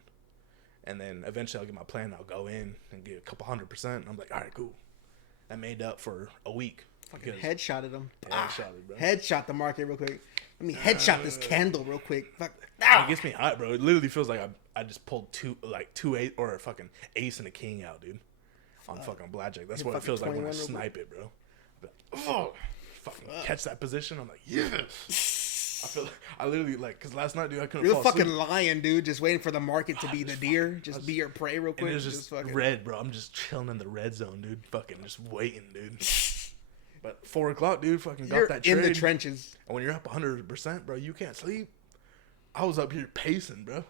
And then eventually I'll get my plan. I'll go in and get a couple 100%. And I'm like, all right, cool. I made up for a week. Fucking headshotted him. Headshotted, bro. Headshot the market real quick. Let me headshot this candle real quick. Fuck. It gets me hot, bro. It literally feels like I just pulled two eight or a fucking ace and a king out, dude. On fucking blackjack. That's what it feels like when I snipe it, bro. Fucking catch that position. I'm like, yes. I literally because last night, dude, I couldn't. You're a fucking lion, dude. Just waiting for the market to be the deer. Just be your prey real quick. And it was just fucking red, bro. I'm just chilling in the red zone, dude. Fucking just waiting, dude. But 4 o'clock, dude, fucking got that trade. In the trenches. And when you're up 100%, bro, you can't sleep. I was up here pacing, bro.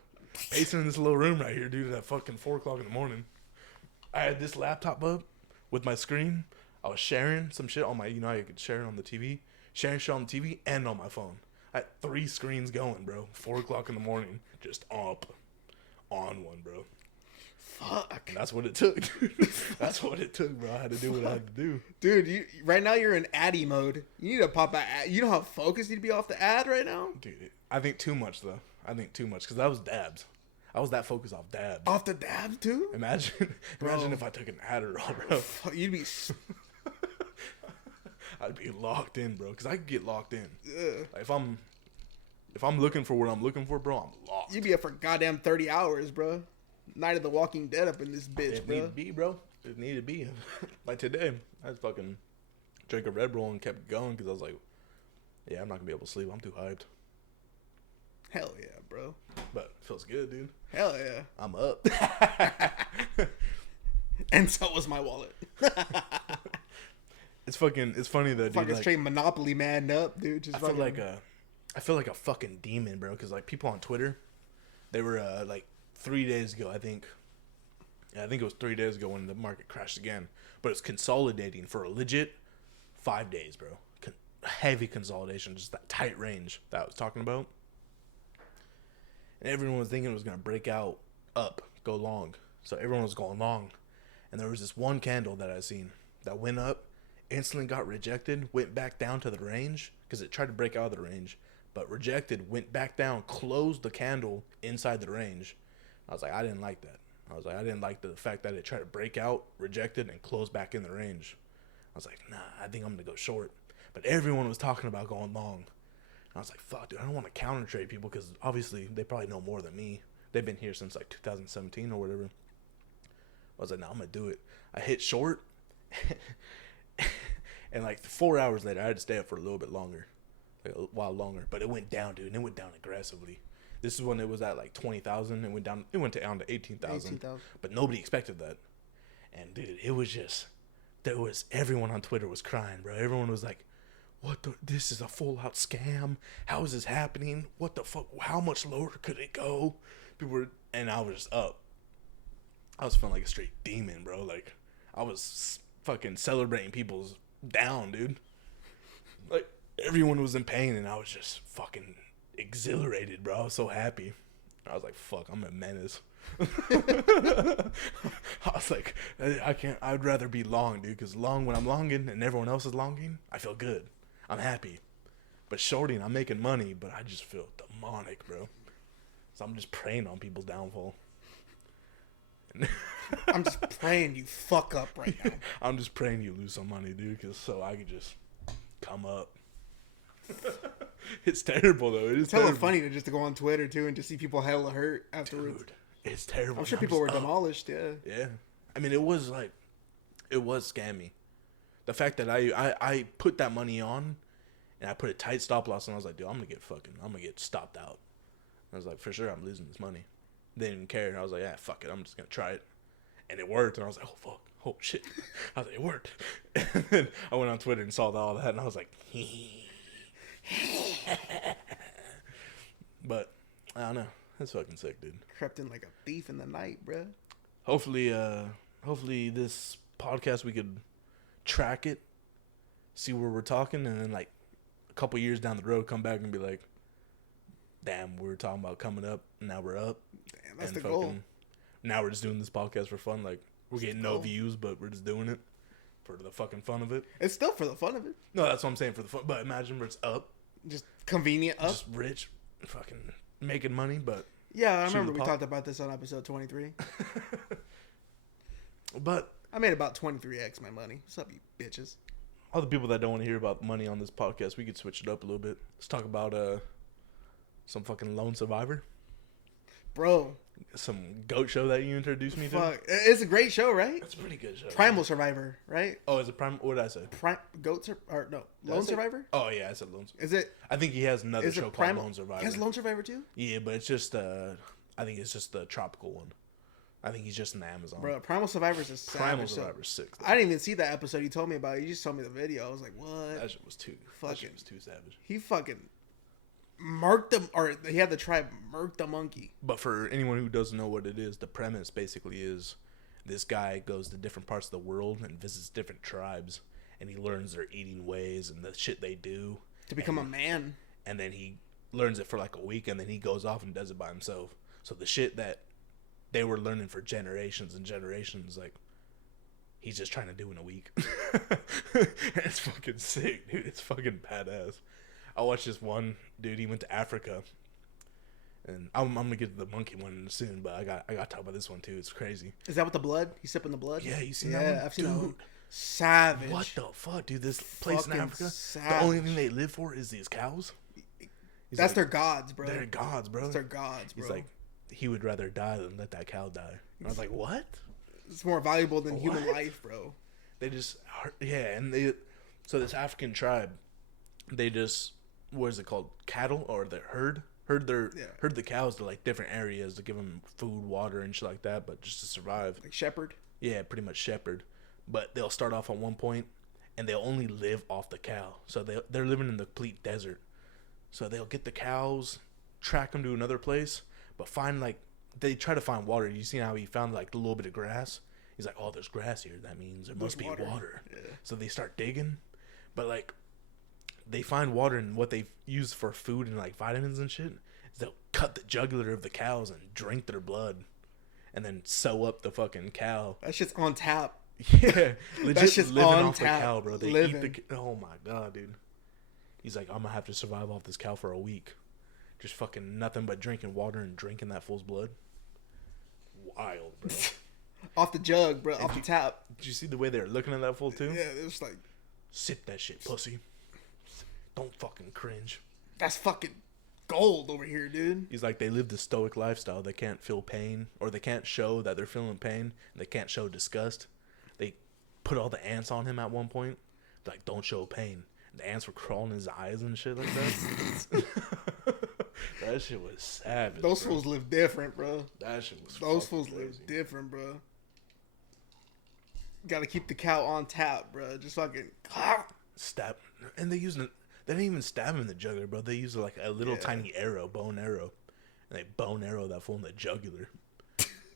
Pacing in this little room right here, dude, at fucking 4 o'clock in the morning. I had this laptop up with my screen. I was sharing some shit on my, you know, I could share it on the TV, sharing shit on the TV and on my phone. I had 3 screens going, bro. 4 o'clock in the morning, just up on one, bro. Fuck. And that's what it took. That's what it took, bro. I had to do what I had to do. Dude, right now you're in addy mode. You need to pop that ad. You know how focused you'd be off the ad right now? Dude, I think too much, though. I think too much, because that was dabs. I was that focused off dabs. Off the dabs, too? Imagine if I took an Adderall, bro. You'd be... I'd be locked in, bro, because I could get locked in. Like, if I'm looking for what I'm looking for, bro, I'm locked. You'd be up for goddamn 30 hours, bro. Night of the Walking Dead up in this bitch, It bro. need to be, bro. It need to be. Like today, I just fucking drank a Red Bull and kept going because I was like, yeah, I'm not going to be able to sleep. I'm too hyped. Hell yeah, bro. But it feels good, dude. Hell yeah. I'm up. And so was my wallet. It's funny though, dude. Fucking Like, straight Monopoly man up, dude. Just I feel like a fucking demon, bro. Because like people on Twitter, they were like 3 days ago, I think. Yeah, I think it was 3 days ago when the market crashed again. But it's consolidating for a legit 5 days, bro. Heavy consolidation, just that tight range that I was talking about. And everyone was thinking it was gonna break out up, go long. So everyone was going long. And there was this one candle that I seen that went up, instantly got rejected, went back down to the range because it tried to break out of the range, but rejected, went back down, closed the candle inside the range. I was like, I didn't like that. I didn't like the fact that it tried to break out, rejected, and closed back in the range. I was like, nah, I think I'm gonna go short. But everyone was talking about going long. And I was like, fuck, dude, I don't want to counter trade people because obviously they probably know more than me. They've been here since like 2017 or whatever. I was like, no, I'm gonna do it. I hit short. And like 4 hours later, I had to stay up for a little bit longer, like a while longer. But it went down, dude, and it went down aggressively. This is when it was at like 20,000. It went down. It went down to 18,000. But nobody expected that. And dude, it was just everyone on Twitter was crying, bro. Everyone was like, "What the? This is a full out scam. How is this happening? What the fuck? How much lower could it go?" People were, and I was just up. I was feeling like a straight demon, bro. Like I was fucking celebrating people's down, dude. Like everyone was in pain and I was just fucking exhilarated, bro. I was so happy. I was like, fuck, I'm a menace. I was like, I'd rather be long, dude, because long, when I'm longing and everyone else is longing, I feel good. I'm happy. But shorting, I'm making money, but I just feel demonic, bro. So I'm just praying on people's downfall. I'm just praying you fuck up right now. I'm just praying you lose some money, dude, because so I could just come up. It's terrible, though. It is It's hella terrible. funny to go on Twitter, too, and to see people hella hurt afterwards. Dude, it's terrible. I'm sure people were demolished, yeah. Yeah. I mean, it was scammy. The fact that I put that money on, and I put a tight stop loss, and I was like, dude, I'm gonna get stopped out. I was like, for sure, I'm losing this money. They didn't even care. And I was like, yeah, fuck it. I'm just going to try it. And it worked. And I was like, oh, fuck. Oh, shit. I was like, it worked. And then I went on Twitter and saw all that. And I was like, but I don't know. That's fucking sick, dude. Crept in like a thief in the night, bro. Hopefully this podcast, we could track it, see where we're talking. And then like a couple years down the road, come back and be like, damn, we were talking about coming up. Now we're up. Damn, that's and the goal. Now we're just doing this podcast for fun. Like, we're getting no views, but we're just doing it for the fucking fun of it. It's still for the fun of it. No, that's what I'm saying, for the fun. But imagine where it's up. Just convenient up. Just rich, fucking making money, but... Yeah, I remember we talked about this on episode 23. But... I made about 23x my money. What's up, you bitches? All the people that don't want to hear about money on this podcast, we could switch it up a little bit. Let's talk about some fucking Lone Survivor. Bro. Some goat show that you introduced me to. Fuck. It's a great show, right? It's a pretty good show. Primal Survivor, right? Oh, is it Primal? What did I say? Lone Survivor? Oh, yeah, I said Lone Survivor. Is it? I think he has another show called Lone Survivor. He has Lone Survivor too? Yeah, but it's just, I think it's just the tropical one. I think he's just in the Amazon. Bro, Primal Survivor's a savage. Primal Survivor's sick. I didn't even see that episode you told me about. You just told me the video. I was like, what? That shit was too savage. He fucking murked them, or he had the tribe murk the monkey. But for anyone who doesn't know what it is, the premise basically is this guy goes to different parts of the world and visits different tribes. and he learns their eating ways and the shit they do to become a man. And then he learns it for like a week, and then he goes off and does it by himself. So the shit that they were learning for generations and generations, like, he's just trying to do in a week. It's fucking sick, dude. It's fucking badass. I watched this one dude. He went to Africa, and I'm gonna get to the monkey one soon, but I got to talk about this one too. It's crazy. Is that with the blood? He's sipping the blood. Yeah, you seen that one? Yeah, I've seen dude, that one. Savage. What the fuck, dude? This place in Fucking Africa, savage. the only thing they live for is these cows. He's That's like, their gods, bro. They're gods, bro. That's their gods, bro. He's like, he would rather die than let that cow die. And I was like, what? It's more valuable than human life, bro. They just, and so this African tribe, they just, what is it called? Cattle, or the herd the cows to like different areas to give them food, water, and shit like that, but just to survive. Like shepherd? Yeah, pretty much shepherd. But they'll start off on one point, and they'll only live off the cow. So they're living in the complete desert. So they'll get the cows, track them to another place, but they try to find water. You see how he found like a little bit of grass? He's like, oh, there's grass here. That means there must be water. Yeah. So they start digging, but like they find water, and what they use for food and like vitamins and shit is they'll cut the jugular of the cows and drink their blood, and then sew up the fucking cow. That shit's on tap. Yeah, legit that shit's living on off tap. the cow, bro. They living. eat the. Oh my god, dude. He's like, I'm gonna have to survive off this cow for a week. Just fucking nothing but drinking water and drinking that fool's blood. Wild, bro. Off the jug, bro. Off the tap. Did you see the way they were looking at that fool too? Yeah, it was like, sip that shit, pussy. Don't fucking cringe. That's fucking gold over here, dude. He's like, they live the stoic lifestyle. They can't feel pain, or they can't show that they're feeling pain. And they can't show disgust. They put all the ants on him at one point. They're like, don't show pain. The ants were crawling in his eyes and shit like that. That shit was savage. Those fools live different, bro. That shit was. Those fools crazy. live different, bro. Got to keep the cow on tap, bro. Just fucking stab, and they didn't even stab him in the jugular, bro. They use like a little tiny arrow, bone arrow, and they bone arrow that fool in the jugular,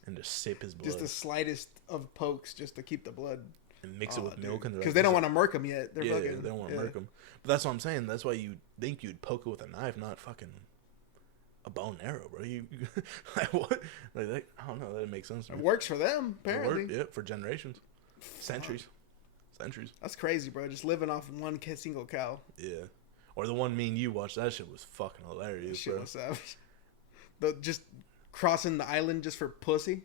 and just sip his blood. Just the slightest of pokes, just to keep the blood. And mix it with milk, and because they don't want to murk him yet. They're they don't want to murk him. But that's what I'm saying. That's why you think you'd poke it with a knife, not fucking a bone arrow, bro. You like what? Like I don't know. That makes sense. It works for them, apparently. Yeah, for generations, centuries. That's crazy, bro. Just living off one single cow. Yeah, or the one me and you watched. That shit was fucking hilarious. That shit was savage. Just crossing the island just for pussy.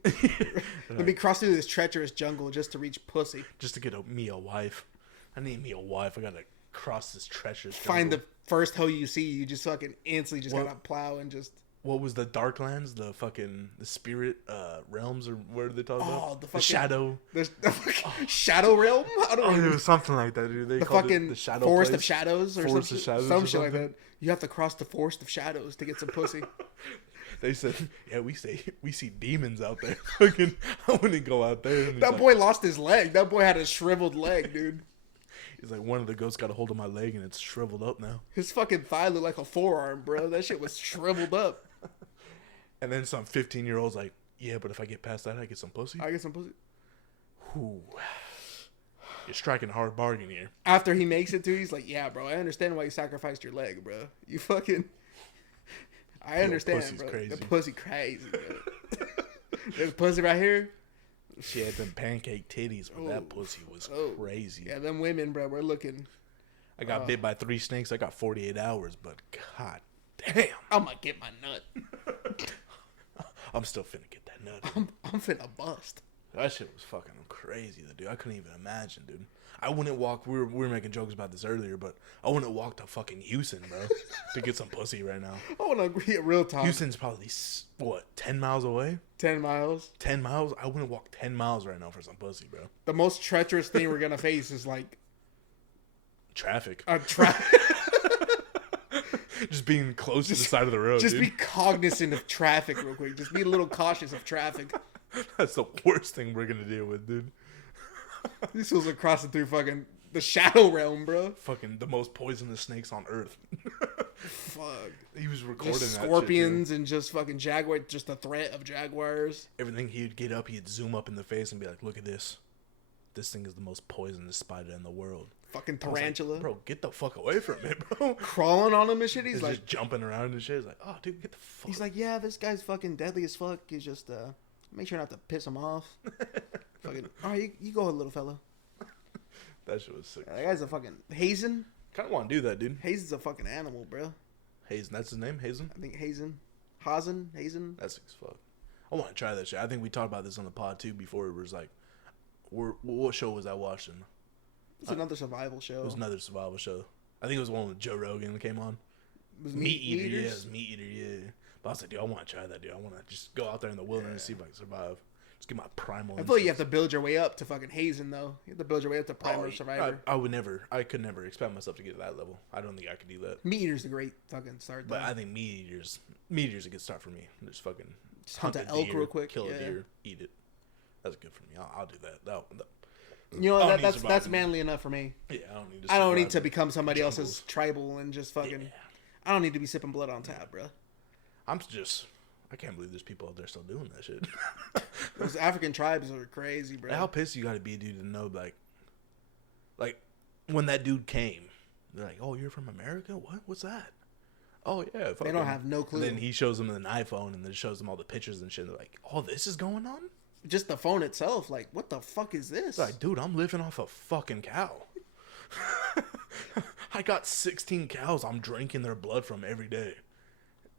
Let me cross through this treacherous jungle just to reach pussy. Just to get me a wife. I need me a wife. I gotta cross this treacherous jungle. Find the first hoe you see. You just fucking instantly just gotta plow and just. What was the Darklands? The spirit realms, or what are they talking about? The shadow. The fucking shadow realm? I don't know. It was something like that, dude. They the called fucking it the shadow forest place. of shadows or some shit like that. You have to cross the forest of shadows to get some pussy. They said, yeah, we see demons out there. Fucking, I wouldn't go out there. That boy lost his leg. That boy had a shriveled leg, dude. He's like, one of the goats got a hold of my leg and it's shriveled up now. His fucking thigh looked like a forearm, bro. That shit was shriveled up. And then some 15-year-old's like, yeah, but if I get past that, I get some pussy. I get some pussy. Ooh. You're striking a hard bargain here. After he makes it to, he's like, yeah, bro, I understand why you sacrificed your leg, bro. You fucking... I understand, bro. Crazy. The pussy crazy, bro. There's pussy right here. She had them pancake titties, but that pussy was crazy. Yeah, them women, bro, we're looking. I got bit by 3 snakes. I got 48 hours, but god damn. I'm gonna get my nut. I'm still finna get that nut. I'm finna bust. That shit was fucking crazy, dude. I couldn't even imagine, dude. I wouldn't walk. We were making jokes about this earlier, but I wouldn't walk to fucking Houston, bro, to get some pussy right now. I want to agree at real time. Houston's probably, 10 miles away? 10 miles. 10 miles? I wouldn't walk 10 miles right now for some pussy, bro. The most treacherous thing we're going to face is, like... traffic. Traffic. Just being close to the side of the road, Just be cognizant of traffic real quick. Just be a little cautious of traffic. That's the worst thing we're going to deal with, dude. These fools are crossing through fucking the shadow realm, bro. Fucking the most poisonous snakes on earth. Fuck. He was recording just that scorpions shit, and just fucking jaguar. Just the threat of jaguars. Everything he'd get up, he'd zoom up in the face and be like, "Look at this. This thing is the most poisonous spider in the world." Fucking I was like, tarantula. bro, get the fuck away from it, bro. Crawling on him and shit. He's He's like, just jumping around and shit. He's like, oh, dude, get the fuck. he's like, yeah, this guy's fucking deadly as fuck. He's just, make sure not to piss him off. Fucking, all right, you go ahead, little fella. That shit was sick. That guy's a fucking Hazen. Kind of want to do that, dude. Hazen's a fucking animal, bro. Hazen, that's his name, Hazen. I think Hazen. Hazen. That's sick as fuck. I want to try that shit. I think we talked about this on the pod too before. It was like, what show was I watching? It's another survival show. It was another survival show. I think it was one with Joe Rogan that came on. It was Meat Eater, Eaters? yeah, it was Meat Eater, yeah. But I was like, dude, I want to try that, dude. I want to just go out there in the wilderness and see if I can survive. Just get my primal. I feel like you have to build your way up to fucking Hazen, though. You have to build your way up to Primal Survivor. I could never expect myself to get to that level. I don't think I could do that. Meat Eater's a great fucking start, though. But I think Meat Eater's a good start for me. Just fucking Just hunt a an elk deer, real quick. kill Yeah. a deer, eat it. That's good for me. I'll do that. You know, I don't need that's surviving. manly enough for me. Yeah, I don't need to. I don't need survive to in become somebody jungles. else's tribal and just fucking... Yeah. I don't need to be sipping blood on tap, bro. I can't believe there's people out there still doing that shit. Those African tribes are crazy, bro. How pissed you gotta be, dude, to know, like when that dude came, they're like, "Oh, you're from America? What? What's that?" Oh yeah, They don't have no clue. And then he shows them an iPhone and then shows them all the pictures and shit. They're like, "Oh, this is going on?" Just the phone itself, like, what the fuck is this? It's like, dude, I'm living off a fucking cow. I got 16 cows I'm drinking their blood from every day.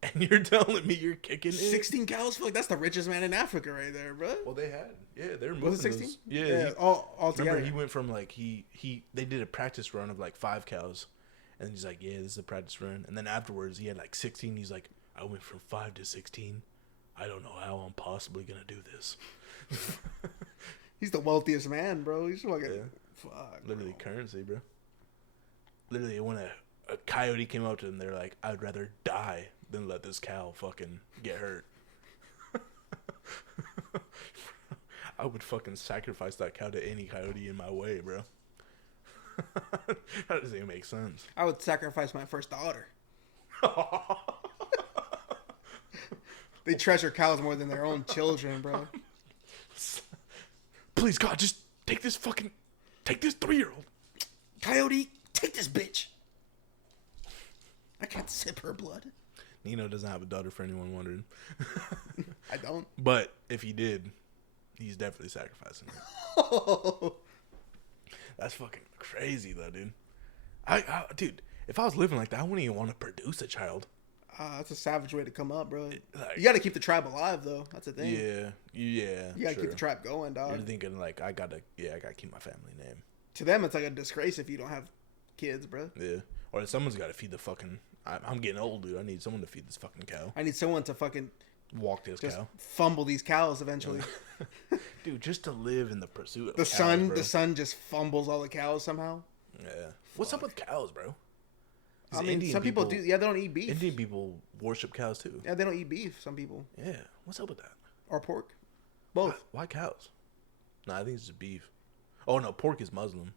And you're telling me you're kicking it? 16 cows? Fuck, that's the richest man in Africa right there, bro. Well, they had. Yeah, they were moving. Was it 16? Those. Yeah. Yeah, all together. Remember, he went from like, they did a practice run of like 5 cows. And he's like, yeah, this is a practice run. And then afterwards, he had like 16. He's like, I went from 5 to 16. I don't know how I'm possibly going to do this. He's the wealthiest man, bro. He's fucking... Yeah. Fuck, Literally bro. currency, bro. Literally, when a coyote came up to them, they're like, I'd rather die than let this cow fucking get hurt. I would fucking sacrifice that cow to any coyote in my way, bro. That doesn't even make sense. I would sacrifice my first daughter. They treasure cows more than their own children, bro. Please, God, just take this 3-year-old. Coyote, take this bitch. I can't sip her blood. Nino doesn't have a daughter, for anyone wondering. I don't. But if he did, he's definitely sacrificing her. That's fucking crazy, though, dude. Dude, if I was living like that, I wouldn't even want to produce a child. That's a savage way to come up, bro. Like, You got to keep the tribe alive, though. That's the thing. yeah. You got to keep the tribe going, dog. You're thinking like, I gotta keep my family name. To them, it's like a disgrace if you don't have kids, bro. Yeah. Or someone's got to feed the fucking. I'm getting old, dude. I need someone to feed this fucking cow. I need someone to fucking Walk this just cow. fumble these cows eventually. Dude, just to live in the pursuit of The cows, bro. the sun just fumbles all the cows somehow. Yeah. What's up with cows, bro? I mean, some people do. Yeah, they don't eat beef. Indian people worship cows too. Yeah, they don't eat beef. Some people Yeah. What's up with that? or pork, both. Why cows? No, I think it's just beef. Oh no, pork is Muslim.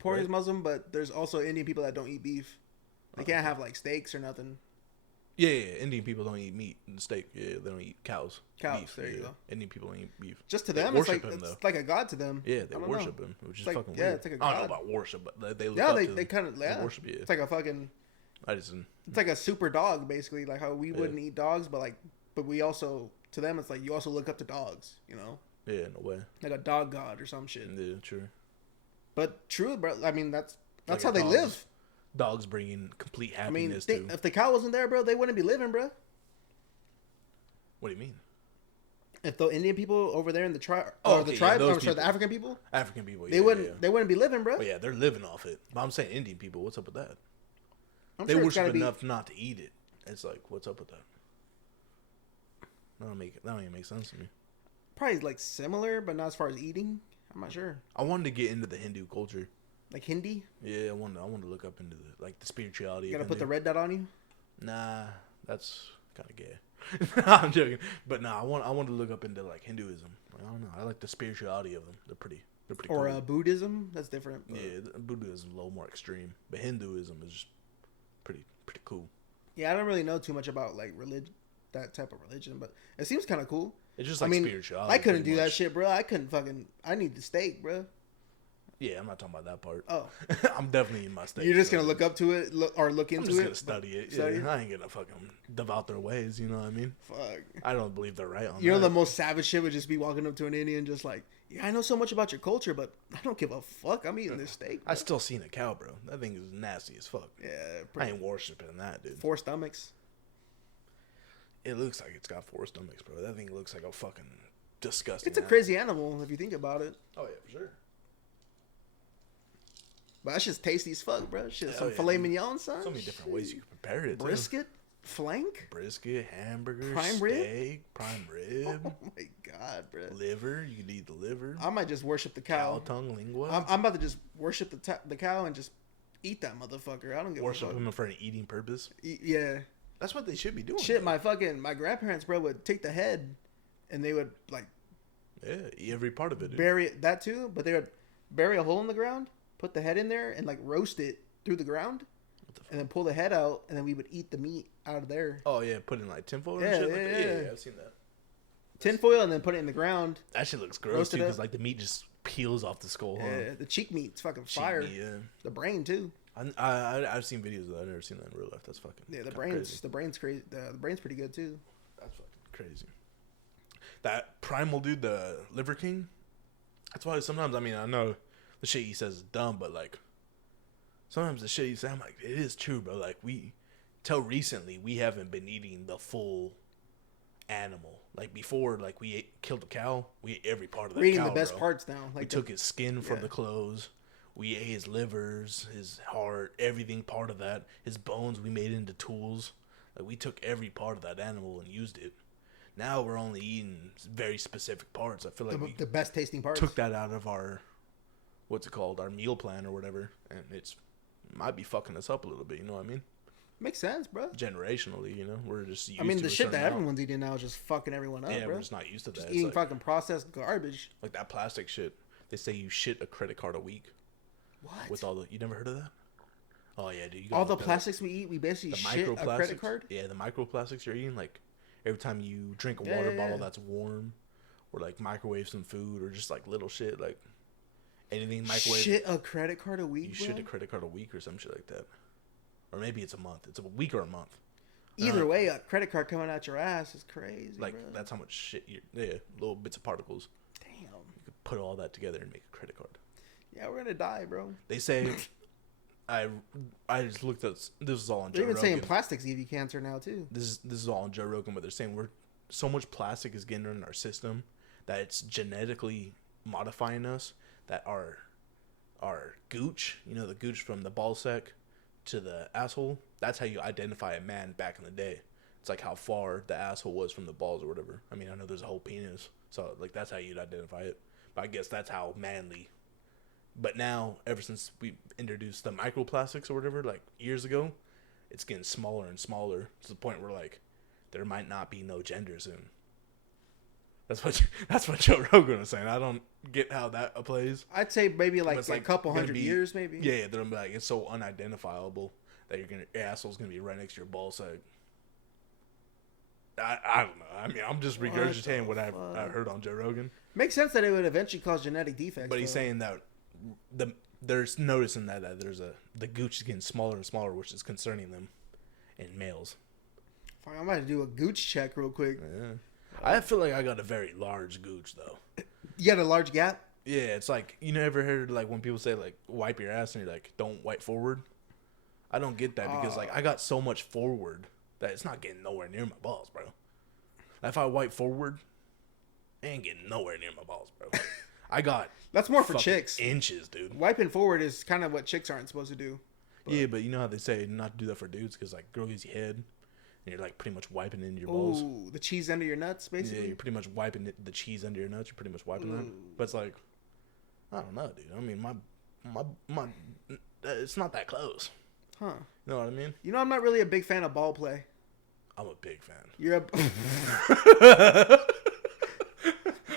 Pork Right. is Muslim, but there's also Indian people that don't eat beef. They can't have like steaks or nothing. Yeah, Indian people don't eat meat and steak. Yeah, they don't eat cows. Cows, Beef. there you Yeah. go. Indian people don't eat beef. Just to They them, it's worship like him, it's though. like a god to them. Yeah, I they don't worship know. him, which is like- fucking yeah, weird. it's like a I don't know god. about worship, but they look Yeah, up they to them. kind of They worship. Yeah, It's like a fucking. I just It's like a super dog, basically. Like how we wouldn't eat dogs, but we also to them it's like you also look up to dogs. You know, yeah, no way. like a dog god or some shit. Yeah, true. But true, bro. I mean, that's Like how a they dog's- live. Dogs bringing complete I mean, happiness to. if the cow wasn't there, bro, they wouldn't be living, bro. What do you mean? If the Indian people over there in the tribe, Oh, or okay, the yeah, tribe, those I'm sorry, the people. African people, African people. they Yeah, wouldn't Yeah. they wouldn't be living, bro. Oh yeah, they're living off it. But I'm saying Indian people. What's up with that? I'm They sure it's worship gotta be. enough not to eat it. It's like, what's up with that? That don't even make sense to me. Probably like similar, but not as far as eating. I'm not sure. I wanted to get into the Hindu culture. Like Hindi, Yeah, I wanted to look up into the spirituality. you gotta of put the Hindu. red dot on you. Nah, that's kind of gay. I'm joking, but nah, I want to look up into like Hinduism. Like, I don't know. I like the spirituality of them. They're pretty Or cool. Buddhism, that's different. But Yeah, Buddhism is a little more extreme, but Hinduism is just pretty cool. yeah, I don't really know too much about like religion, that type of religion, but it seems kind of cool. It's just I like mean, spirituality. I couldn't pretty do that much. shit, bro. I need the steak, bro. Yeah, I'm not talking about that part. Oh. I'm definitely eating my steak. You're just going to look up to it or look into it? I'm just going to study it. Study it? I ain't going to fucking devout their ways, you know what I mean? Fuck. I don't believe they're right on You know, that. the most savage shit would just be walking up to an Indian just like, yeah, I know so much about your culture, but I don't give a fuck. I'm eating this steak. Bro. I still seen a cow, bro. That thing is nasty as fuck. Yeah. I ain't worshiping that, dude. 4 stomachs. It looks like it's got 4 stomachs, bro. That thing looks like a fucking disgusting It's a crazy animal if you think about it. Oh, yeah, for sure. But that's just tasty as fuck, bro. Shit, some yeah, filet mignon, son. So many different ways you can prepare it. Brisket, flank, brisket, hamburger, prime steak, prime rib. Oh my god, bro. Liver, you can eat the liver. I might just worship the cow. Cow tongue, lingua. I'm about to just worship the cow and just eat that motherfucker. I don't give a fuck. Worship him for an eating purpose. Yeah. That's what they should be doing. Shit, though. my grandparents, bro, would take the head and they would like eat every part of it. Dude. Bury it, that too, but they would bury a hole in the ground, put the head in there, and like roast it through the ground, and then pull the head out, and then we would eat the meat out of there. Oh yeah, put in like tinfoil. Yeah, and shit yeah, like yeah. Yeah, I've seen that. Tinfoil, and then put it in the ground. That shit looks gross too, because like the meat just peels off the skull. Huh? Yeah, the cheek meat's fucking fire. Meat, yeah. The brain too. I've seen videos of that. I've never seen that in real life. That's fucking the brain's crazy. The brain's pretty good too. That's fucking crazy. That primal dude, the Liver King. That's why sometimes I know the shit he says is dumb, but like sometimes the shit he says, I'm like, it is true, bro. Like till recently we haven't been eating the full animal. Like before, like we killed a cow, we ate every part of that. We're eating the best parts now. Like we took his skin from the clothes. We ate his livers, his heart, everything part of that. His bones we made into tools. Like we took every part of that animal and used it. Now we're only eating very specific parts. I feel like the best tasting parts. Took that out of our, what's it called, our meal plan or whatever, and it's might be fucking us up a little bit. You know what I mean? Makes sense, bro. Generationally, you know, we're just. Used the shit that everyone's eating now is just fucking everyone up, yeah, bro. we're just not used to that. Just eating fucking processed garbage. Like that plastic shit. They say you shit a credit card a week. What? With all the, you never heard of that? Oh yeah, dude. All the plastics we eat, we basically shit a credit card. Yeah, the microplastics you're eating, like every time you drink a water bottle that's warm, or like microwave some food, or just like little shit, like anything microwave. Shit a credit card a week. You shit a credit card a week or some shit like that, or maybe it's a month. It's a week or a month. Either way, a credit card coming out your ass is crazy. Like bro. That's how much shit little bits of particles. Damn. You could put all that together and make a credit card. Yeah, we're gonna die, bro. They say, I just looked at this is all on Joe They're even Rogan. saying plastics give you cancer now too. This is all on Joe Rogan, but they're saying so much plastic is getting in our system that it's genetically modifying us. That our gooch, you know, the gooch from the ball sack to the asshole. That's how you identify a man back in the day. It's like how far the asshole was from the balls or whatever. I mean, I know there's a whole penis, so like that's how you'd identify it. But I guess that's how manly. But now, ever since we introduced the microplastics or whatever, like years ago, it's getting smaller and smaller to the point where like there might not be no gender soon. That's what Joe Rogan was saying. I don't get how that plays. I'd say maybe like a couple hundred years, maybe. Yeah, they're gonna be like it's so unidentifiable that your asshole's gonna be right next to your ball sack. I don't know. I mean, I'm just regurgitating what I heard on Joe Rogan. Makes sense that it would eventually cause genetic defects. But he's saying that there's noticing that the gooch is getting smaller and smaller, which is concerning them in males. Fuck, I'm about to do a gooch check real quick. Yeah. I feel like I got a very large gooch though. You got a large gap? Yeah, it's like, you never heard like when people say like wipe your ass and you're like don't wipe forward. I don't get that because like I got so much forward that it's not getting nowhere near my balls, bro. If I wipe forward, it ain't getting nowhere near my balls, bro. I got that's more for chicks. Inches, dude. Wiping forward is kind of what chicks aren't supposed to do. But. Yeah, but you know how they say not to do that for dudes because like girl gives you head. And you're like pretty much wiping into your balls. Ooh, the cheese under your nuts, basically. Yeah, you're pretty much wiping the cheese under your nuts. You're pretty much wiping that. But it's like, I don't know, dude. I mean, my, it's not that close. Huh? You know what I mean? You know, I'm not really a big fan of ball play. I'm a big fan. You're a.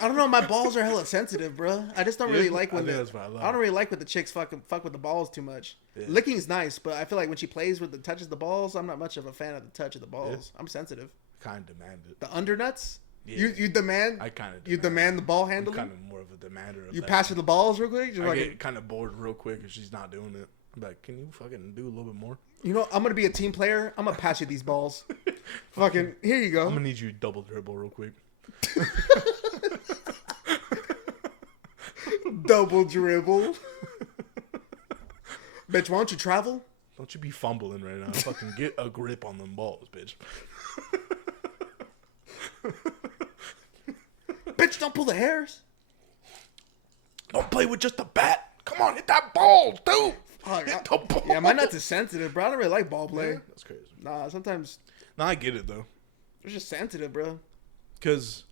I don't know. My balls are hella sensitive, bro. I just don't really like when I don't really like when the chicks fuck with the balls too much. Yeah. Licking's nice, but I feel like when she plays touches the balls, I'm not much of a fan of the touch of the balls. Yeah. I'm sensitive. Kind of demand it. The undernuts, Yeah. You demand. I kind of. You demand the ball I'm handling. kind of more of a demander of You that. pass her the balls real quick. Just I like, get kind of bored real quick if she's not doing it. I'm like, can you fucking do a little bit more? you know, I'm gonna be a team player. I'm gonna pass you these balls. Fucking here you go. I'm gonna need you to double dribble real quick. Double dribble. Bitch, why don't you travel? Don't you be fumbling right now. Fucking get a grip on them balls, bitch. Bitch, don't pull the hairs. Don't play with just a bat. Come on, hit that ball, dude. Oh, Hit the ball. yeah, my nuts is sensitive, bro. I don't really like ball play. Yeah, that's crazy. Nah, sometimes No, I get it though, it's just sensitive, bro. because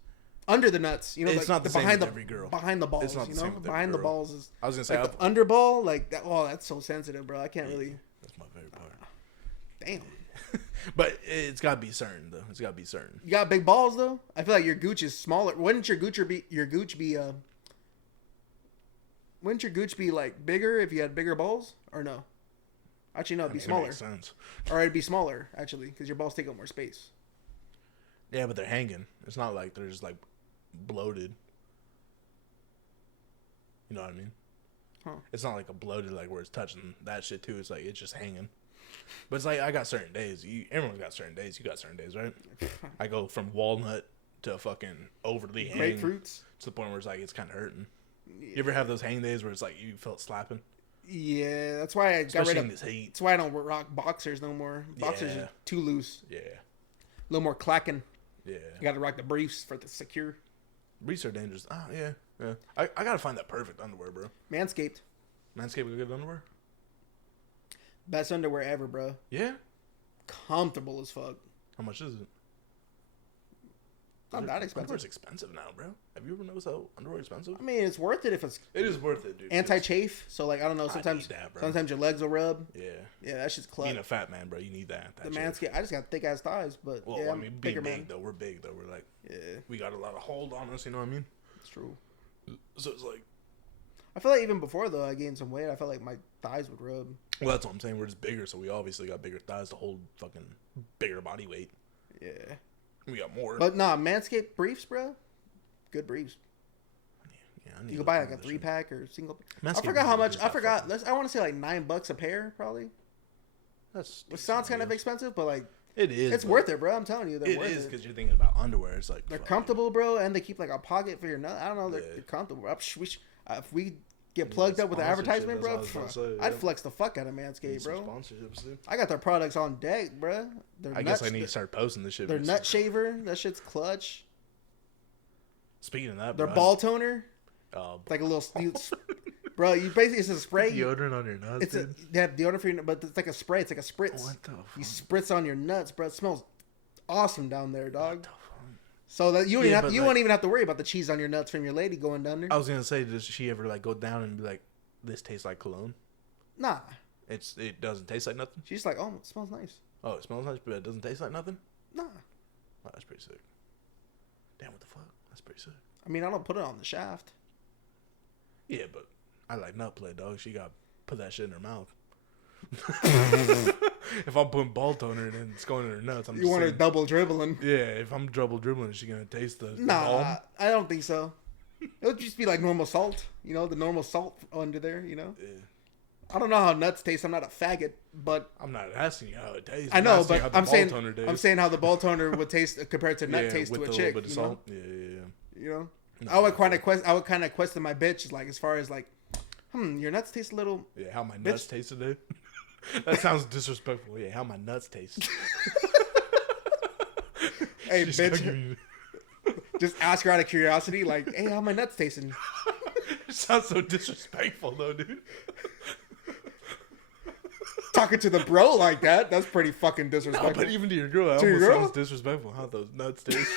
Under the nuts, you know, it's like not the same behind with the every girl. behind the balls. It's not the you know, same with every behind the girl. balls is I was gonna say like the underball, like that. Oh, that's so sensitive, bro. I can't really. that's my favorite part. Damn. But it's gotta be certain though. It's gotta be certain. You got big balls though. I feel like your gooch is smaller. Wouldn't your gooch be Wouldn't your gooch be like bigger if you had bigger balls or no? Actually, no, it'd be It smaller. makes sense. Or it'd be smaller actually because your balls take up more space. Yeah, but they're hanging. It's not like they're just like bloated. You know what I mean? Huh. It's not like a bloated like where it's touching that shit too. It's like it's just hanging. But it's like I got certain days. Everyone's got certain days. You got certain days, right? I go from walnut to fucking overly hang Grapefruits. to the point where it's like it's kind of hurting. You ever have those hang days where it's like you felt slapping? Yeah, that's why I got Especially rid in of. this heat. That's why I don't rock boxers no more. Boxers Yeah. are too loose. Yeah, A little more clacking. yeah. You got to rock the briefs for the secure. Briefs are dangerous. Oh yeah, yeah. I gotta find that perfect underwear, bro. Manscaped, Manscaped good underwear. best underwear ever, bro. Yeah. Comfortable as fuck. How much is it? Not that expensive. Underwear's expensive now, bro. Have you ever noticed how underwear expensive? I mean, it's worth it if it's It is worth it, dude. anti-chafe. So like, I don't know. Sometimes, need that, bro. sometimes your legs will rub. Yeah. Yeah, that shit's clutch. Being a fat man, bro, you need that. The shit. Manscaped. I just got thick ass thighs, but Well, yeah, I I'm mean, bigger being big man. though, we're big though. We're like, Yeah, we got a lot of hold on us. You know what I mean? it's true. So it's like, I feel like even before though, I gained some weight. I felt like my thighs would rub. well, that's what I'm saying. We're just bigger, so we obviously got bigger thighs to hold fucking bigger body weight. Yeah, We got more. but nah, Manscaped briefs, bro. Good briefs. yeah, I need You to can buy look like a into this 3-pack or single. Manscaped I forgot how really much. does I that forgot. fucking- I want to say like $9 a pair, probably. That's Which sounds kind of expensive, but like It is. it's but worth it, bro. I'm telling you, they're It worth is it. because you're thinking about underwear. It's like They're fuck, comfortable, bro, and they keep like a pocket for your nut. I don't know, they're Yeah. comfortable. If we get plugged up with an sponsorship, advertisement, bro, that's what I was about to say, I'd yeah. flex the fuck out of Need Manscaped, some bro. sponsorships, dude. I got their products on deck, bro. I guess I need to start posting this shit. Their because- nut shaver, that shit's clutch. Speaking of that, Their bro, ball toner, uh, like a little, bro. You basically it's a spray. deodorant on your nuts, It's a dude. they have deodorant for your, but it's like a spray. It's like a spritz. What the You fuck? spritz on your nuts, bro. It smells awesome down there, dog. What the fuck? So that you Yeah, have, but you like- won't even have to worry about the cheese on your nuts from your lady going down there. I was gonna say, does she ever like go down and be like, "This tastes like cologne"? Nah, It doesn't taste like nothing. she's like, oh, it smells nice. Oh, it smells nice, but it doesn't taste like nothing. Nah, Oh, that's pretty sick. Damn, what the fuck? That's pretty sick. I mean I don't put it on the shaft. Yeah, but I like nut play, dog. She got put that shit in her mouth. If I'm putting ball toner and it's going in her nuts, I'm You just want her saying, double dribbling? yeah. If I'm double dribbling, is she gonna taste the Nah, balm? I don't think so. It'll just be like normal salt, you know, the normal salt under there, you know. Yeah. I don't know how nuts taste. I'm not a faggot, but I'm not asking you how it tastes. I know. asking you how But the I'm ball saying toner tastes. I'm saying how the ball toner would taste compared to nut Yeah, taste with to a a chick. little bit of You know, salt. Yeah. you know. No, I would kind of question my bitch like as far as like, your nuts taste a little. Yeah, how my nuts taste today. That sounds disrespectful. Yeah, how my nuts taste. Hey, She's bitch, hugging me. just ask her out of curiosity, like, hey, how my nuts tasting? It sounds so disrespectful, though, dude. Talking to the bro like that—that's pretty fucking No, disrespectful. but even to your girl, it To your almost girl? sounds disrespectful. How those nuts taste.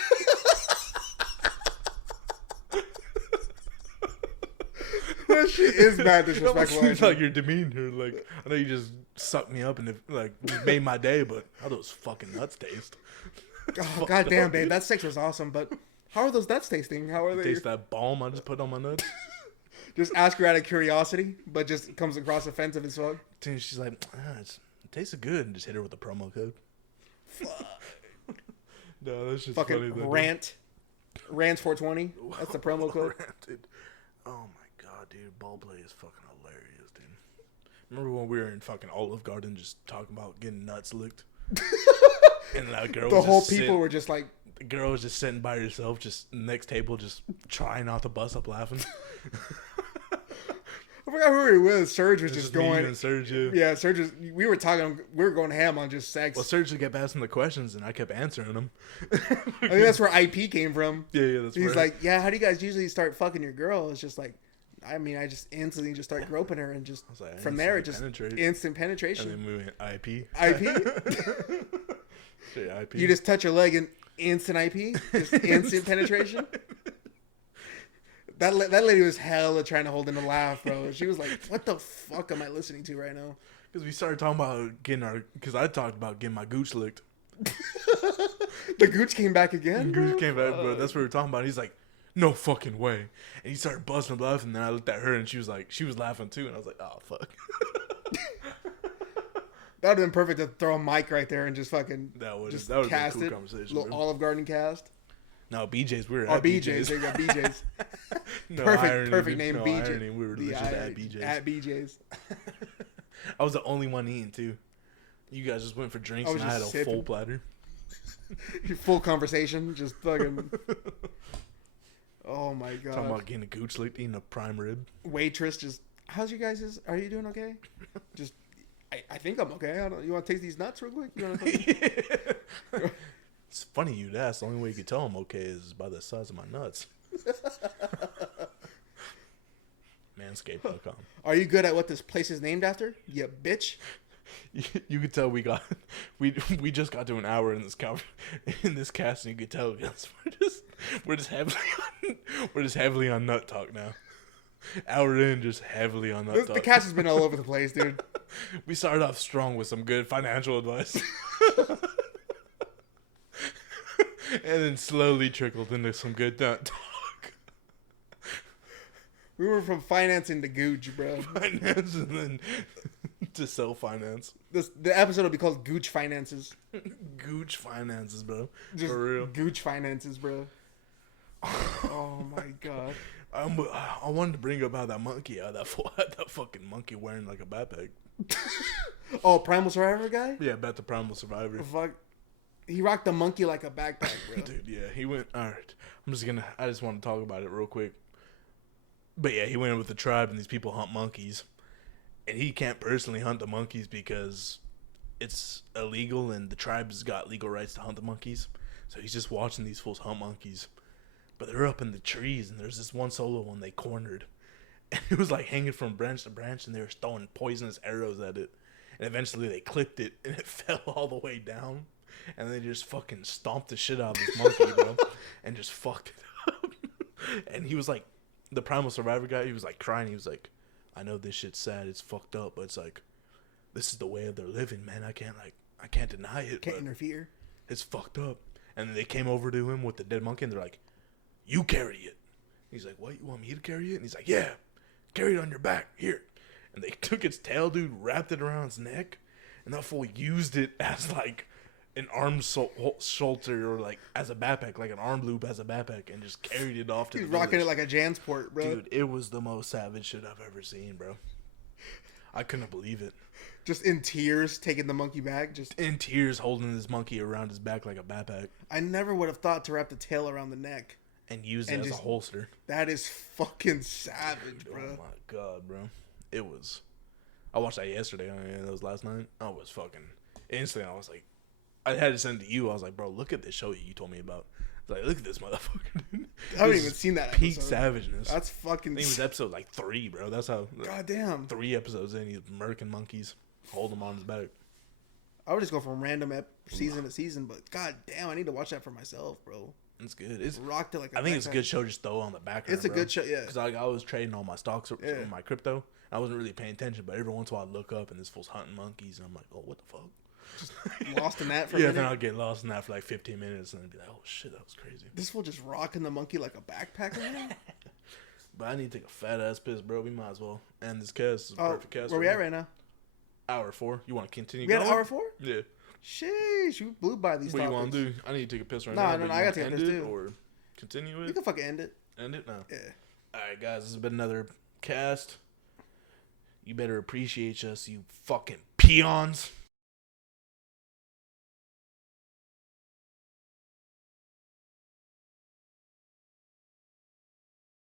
That shit is bad It almost disrespectful. seems actually. like you're demeaning her. Like, I know you just sucked me up and it like made my day, but how those fucking nuts taste? Oh, God damn, babe, that sex was awesome, but how are those nuts tasting? How are they? Taste that balm I just put on my nuts. Just ask her out of curiosity, but just comes across offensive as fuck. And she's like, it tastes good, and just hit her with a promo code. No, that's just Fucking funny. Though, dude. rant. Rants 420. That's the promo code. Ranted. Oh my god, dude. Ball play is fucking hilarious, dude. Remember when we were in fucking Olive Garden just talking about getting nuts licked? And that girl The whole people were just like... The girl was just sitting by herself, just next table, just trying not to bust up laughing. I forgot who we were with. Serge was just going... And Serge, yeah. Yeah, Serge was... We were going ham on just sex. Well, Serge kept asking the questions, and I kept answering them. I think that's where IP came from. Yeah, that's right. He's like, yeah, how do you guys usually start fucking your girl? It's just like... I mean, I just instantly just start groping her and just... Like, from there, it just... Instant penetration. And then we went IP. IP? Straight IP. You just touch her leg and instant IP? Just instant penetration? That lady was hella trying to hold in a laugh, bro. She was like, what the fuck am I listening to right now? Because we started talking about getting our... Because I talked about getting my gooch licked. The gooch came back again? The gooch came back, bro. That's what we were talking about. He's like, no fucking way. And he started busting up laughing, and then I looked at her, and she was laughing too, and I was like, oh, fuck. That would have been perfect to throw a mic right there and just fucking that would have been a cool conversation. Little Olive Garden cast. No, BJ's. We were at BJ's. There you go, BJ's. No perfect name, no BJ. Irony. We were just at BJ's. At BJ's. I was the only one eating too. You guys just went for drinks, and I had a full platter. Full conversation, just fucking. Oh my god. Talking about getting a gooch licked, eating a prime rib. Waitress, just how's you guys? Are you doing okay? Just. I think I'm okay. You want to taste these nuts real quick? You want to? It's funny you'd ask. The only way you could tell I'm okay is by the size of my nuts. Manscaped.com. Are you good at what this place is named after? You bitch. You could tell we just got to an hour in this cast, and you could tell we're just heavily on nut talk now. Hour in, just heavily on nut talk. The cast has been all over the place, dude. We started off strong with some good financial advice. And then slowly trickled into some good nut talk. We were from financing to Gouch, bro. Finance and then to self-finance. The episode will be called Gouch Finances. Gouch Finances, bro. Just for real. Gouch Finances, bro. Oh my god. I wanted to bring up how that monkey, that fucking monkey wearing like a backpack. Oh, Primal Survivor guy? Yeah, about the Primal Survivor. Fuck. He rocked the monkey like a backpack, bro. Dude, yeah, he went. All right, I just want to talk about it real quick. But yeah, he went in with the tribe, and these people hunt monkeys, and he can't personally hunt the monkeys because it's illegal, and the tribe's got legal rights to hunt the monkeys. So he's just watching these fools hunt monkeys. But they're up in the trees, and there's this one solo one they cornered. And it was like hanging from branch to branch, and they were throwing poisonous arrows at it. And eventually they clipped it, and it fell all the way down. And they just fucking stomped the shit out of this monkey, bro. And just fucked it up. And he was like, the Primal Survivor guy, he was like crying. He was like, I know this shit's sad, it's fucked up, but it's like, this is the way of their living, man. I can't deny it. Can't interfere. It's fucked up. And then they came over to him with the dead monkey, and they're like, you carry it. He's like, what, you want me to carry it? And he's like, yeah, carry it on your back, here. And they took its tail, dude, wrapped it around its neck, and that fool used it as like an arm shoulder, or like as a backpack, like an arm loop as a backpack, and just carried it off to He's the rocking village. it like a Jansport, bro. Dude, it was the most savage shit I've ever seen, bro. I couldn't believe it. Just in tears, taking the monkey back. Just in tears, holding this monkey around his back like a backpack. I never would have thought to wrap the tail around the neck. And use it as a holster. That is fucking savage, bro. Oh my god, bro. It was. I watched that yesterday. That was last night. I was fucking. Instantly, I was like. I had to send it to you. I was like, bro, look at this show you told me about. I was like, look at this motherfucker, dude. I haven't even seen that episode. Peak savageness. That's fucking. I think it was episode like 3, bro. That's how. Goddamn. 3 episodes in, he's murking monkeys, hold them on his back. I would just go from random season to season, but goddamn, I need to watch that for myself, bro. It's good. It's rocked it like. I think it's a good show. Just throw on the background. It's a good show, yeah. Because I was trading all my stocks, my crypto. I wasn't really paying attention, but every once in a while I look up and this fool's hunting monkeys, and I'm like, oh, what the fuck? Just lost in that for a minute. minute. Then I'll get lost in that for like 15 minutes, and I'd be like, oh shit, that was crazy. This fool just rocking the monkey like a backpacker. But I need to take a fat ass piss, bro. We might as well end this cast. This is a perfect cast. Where we at right now? Hour 4. You want to continue? We at hour 4? Yeah. Sheesh, you blew by these. What do you want to do? I need to take a piss right now. No, I gotta take a piss too. Or continue You it? can fucking end it. End it now. Yeah. All right, guys. This has been another cast. You better appreciate us, you fucking peons.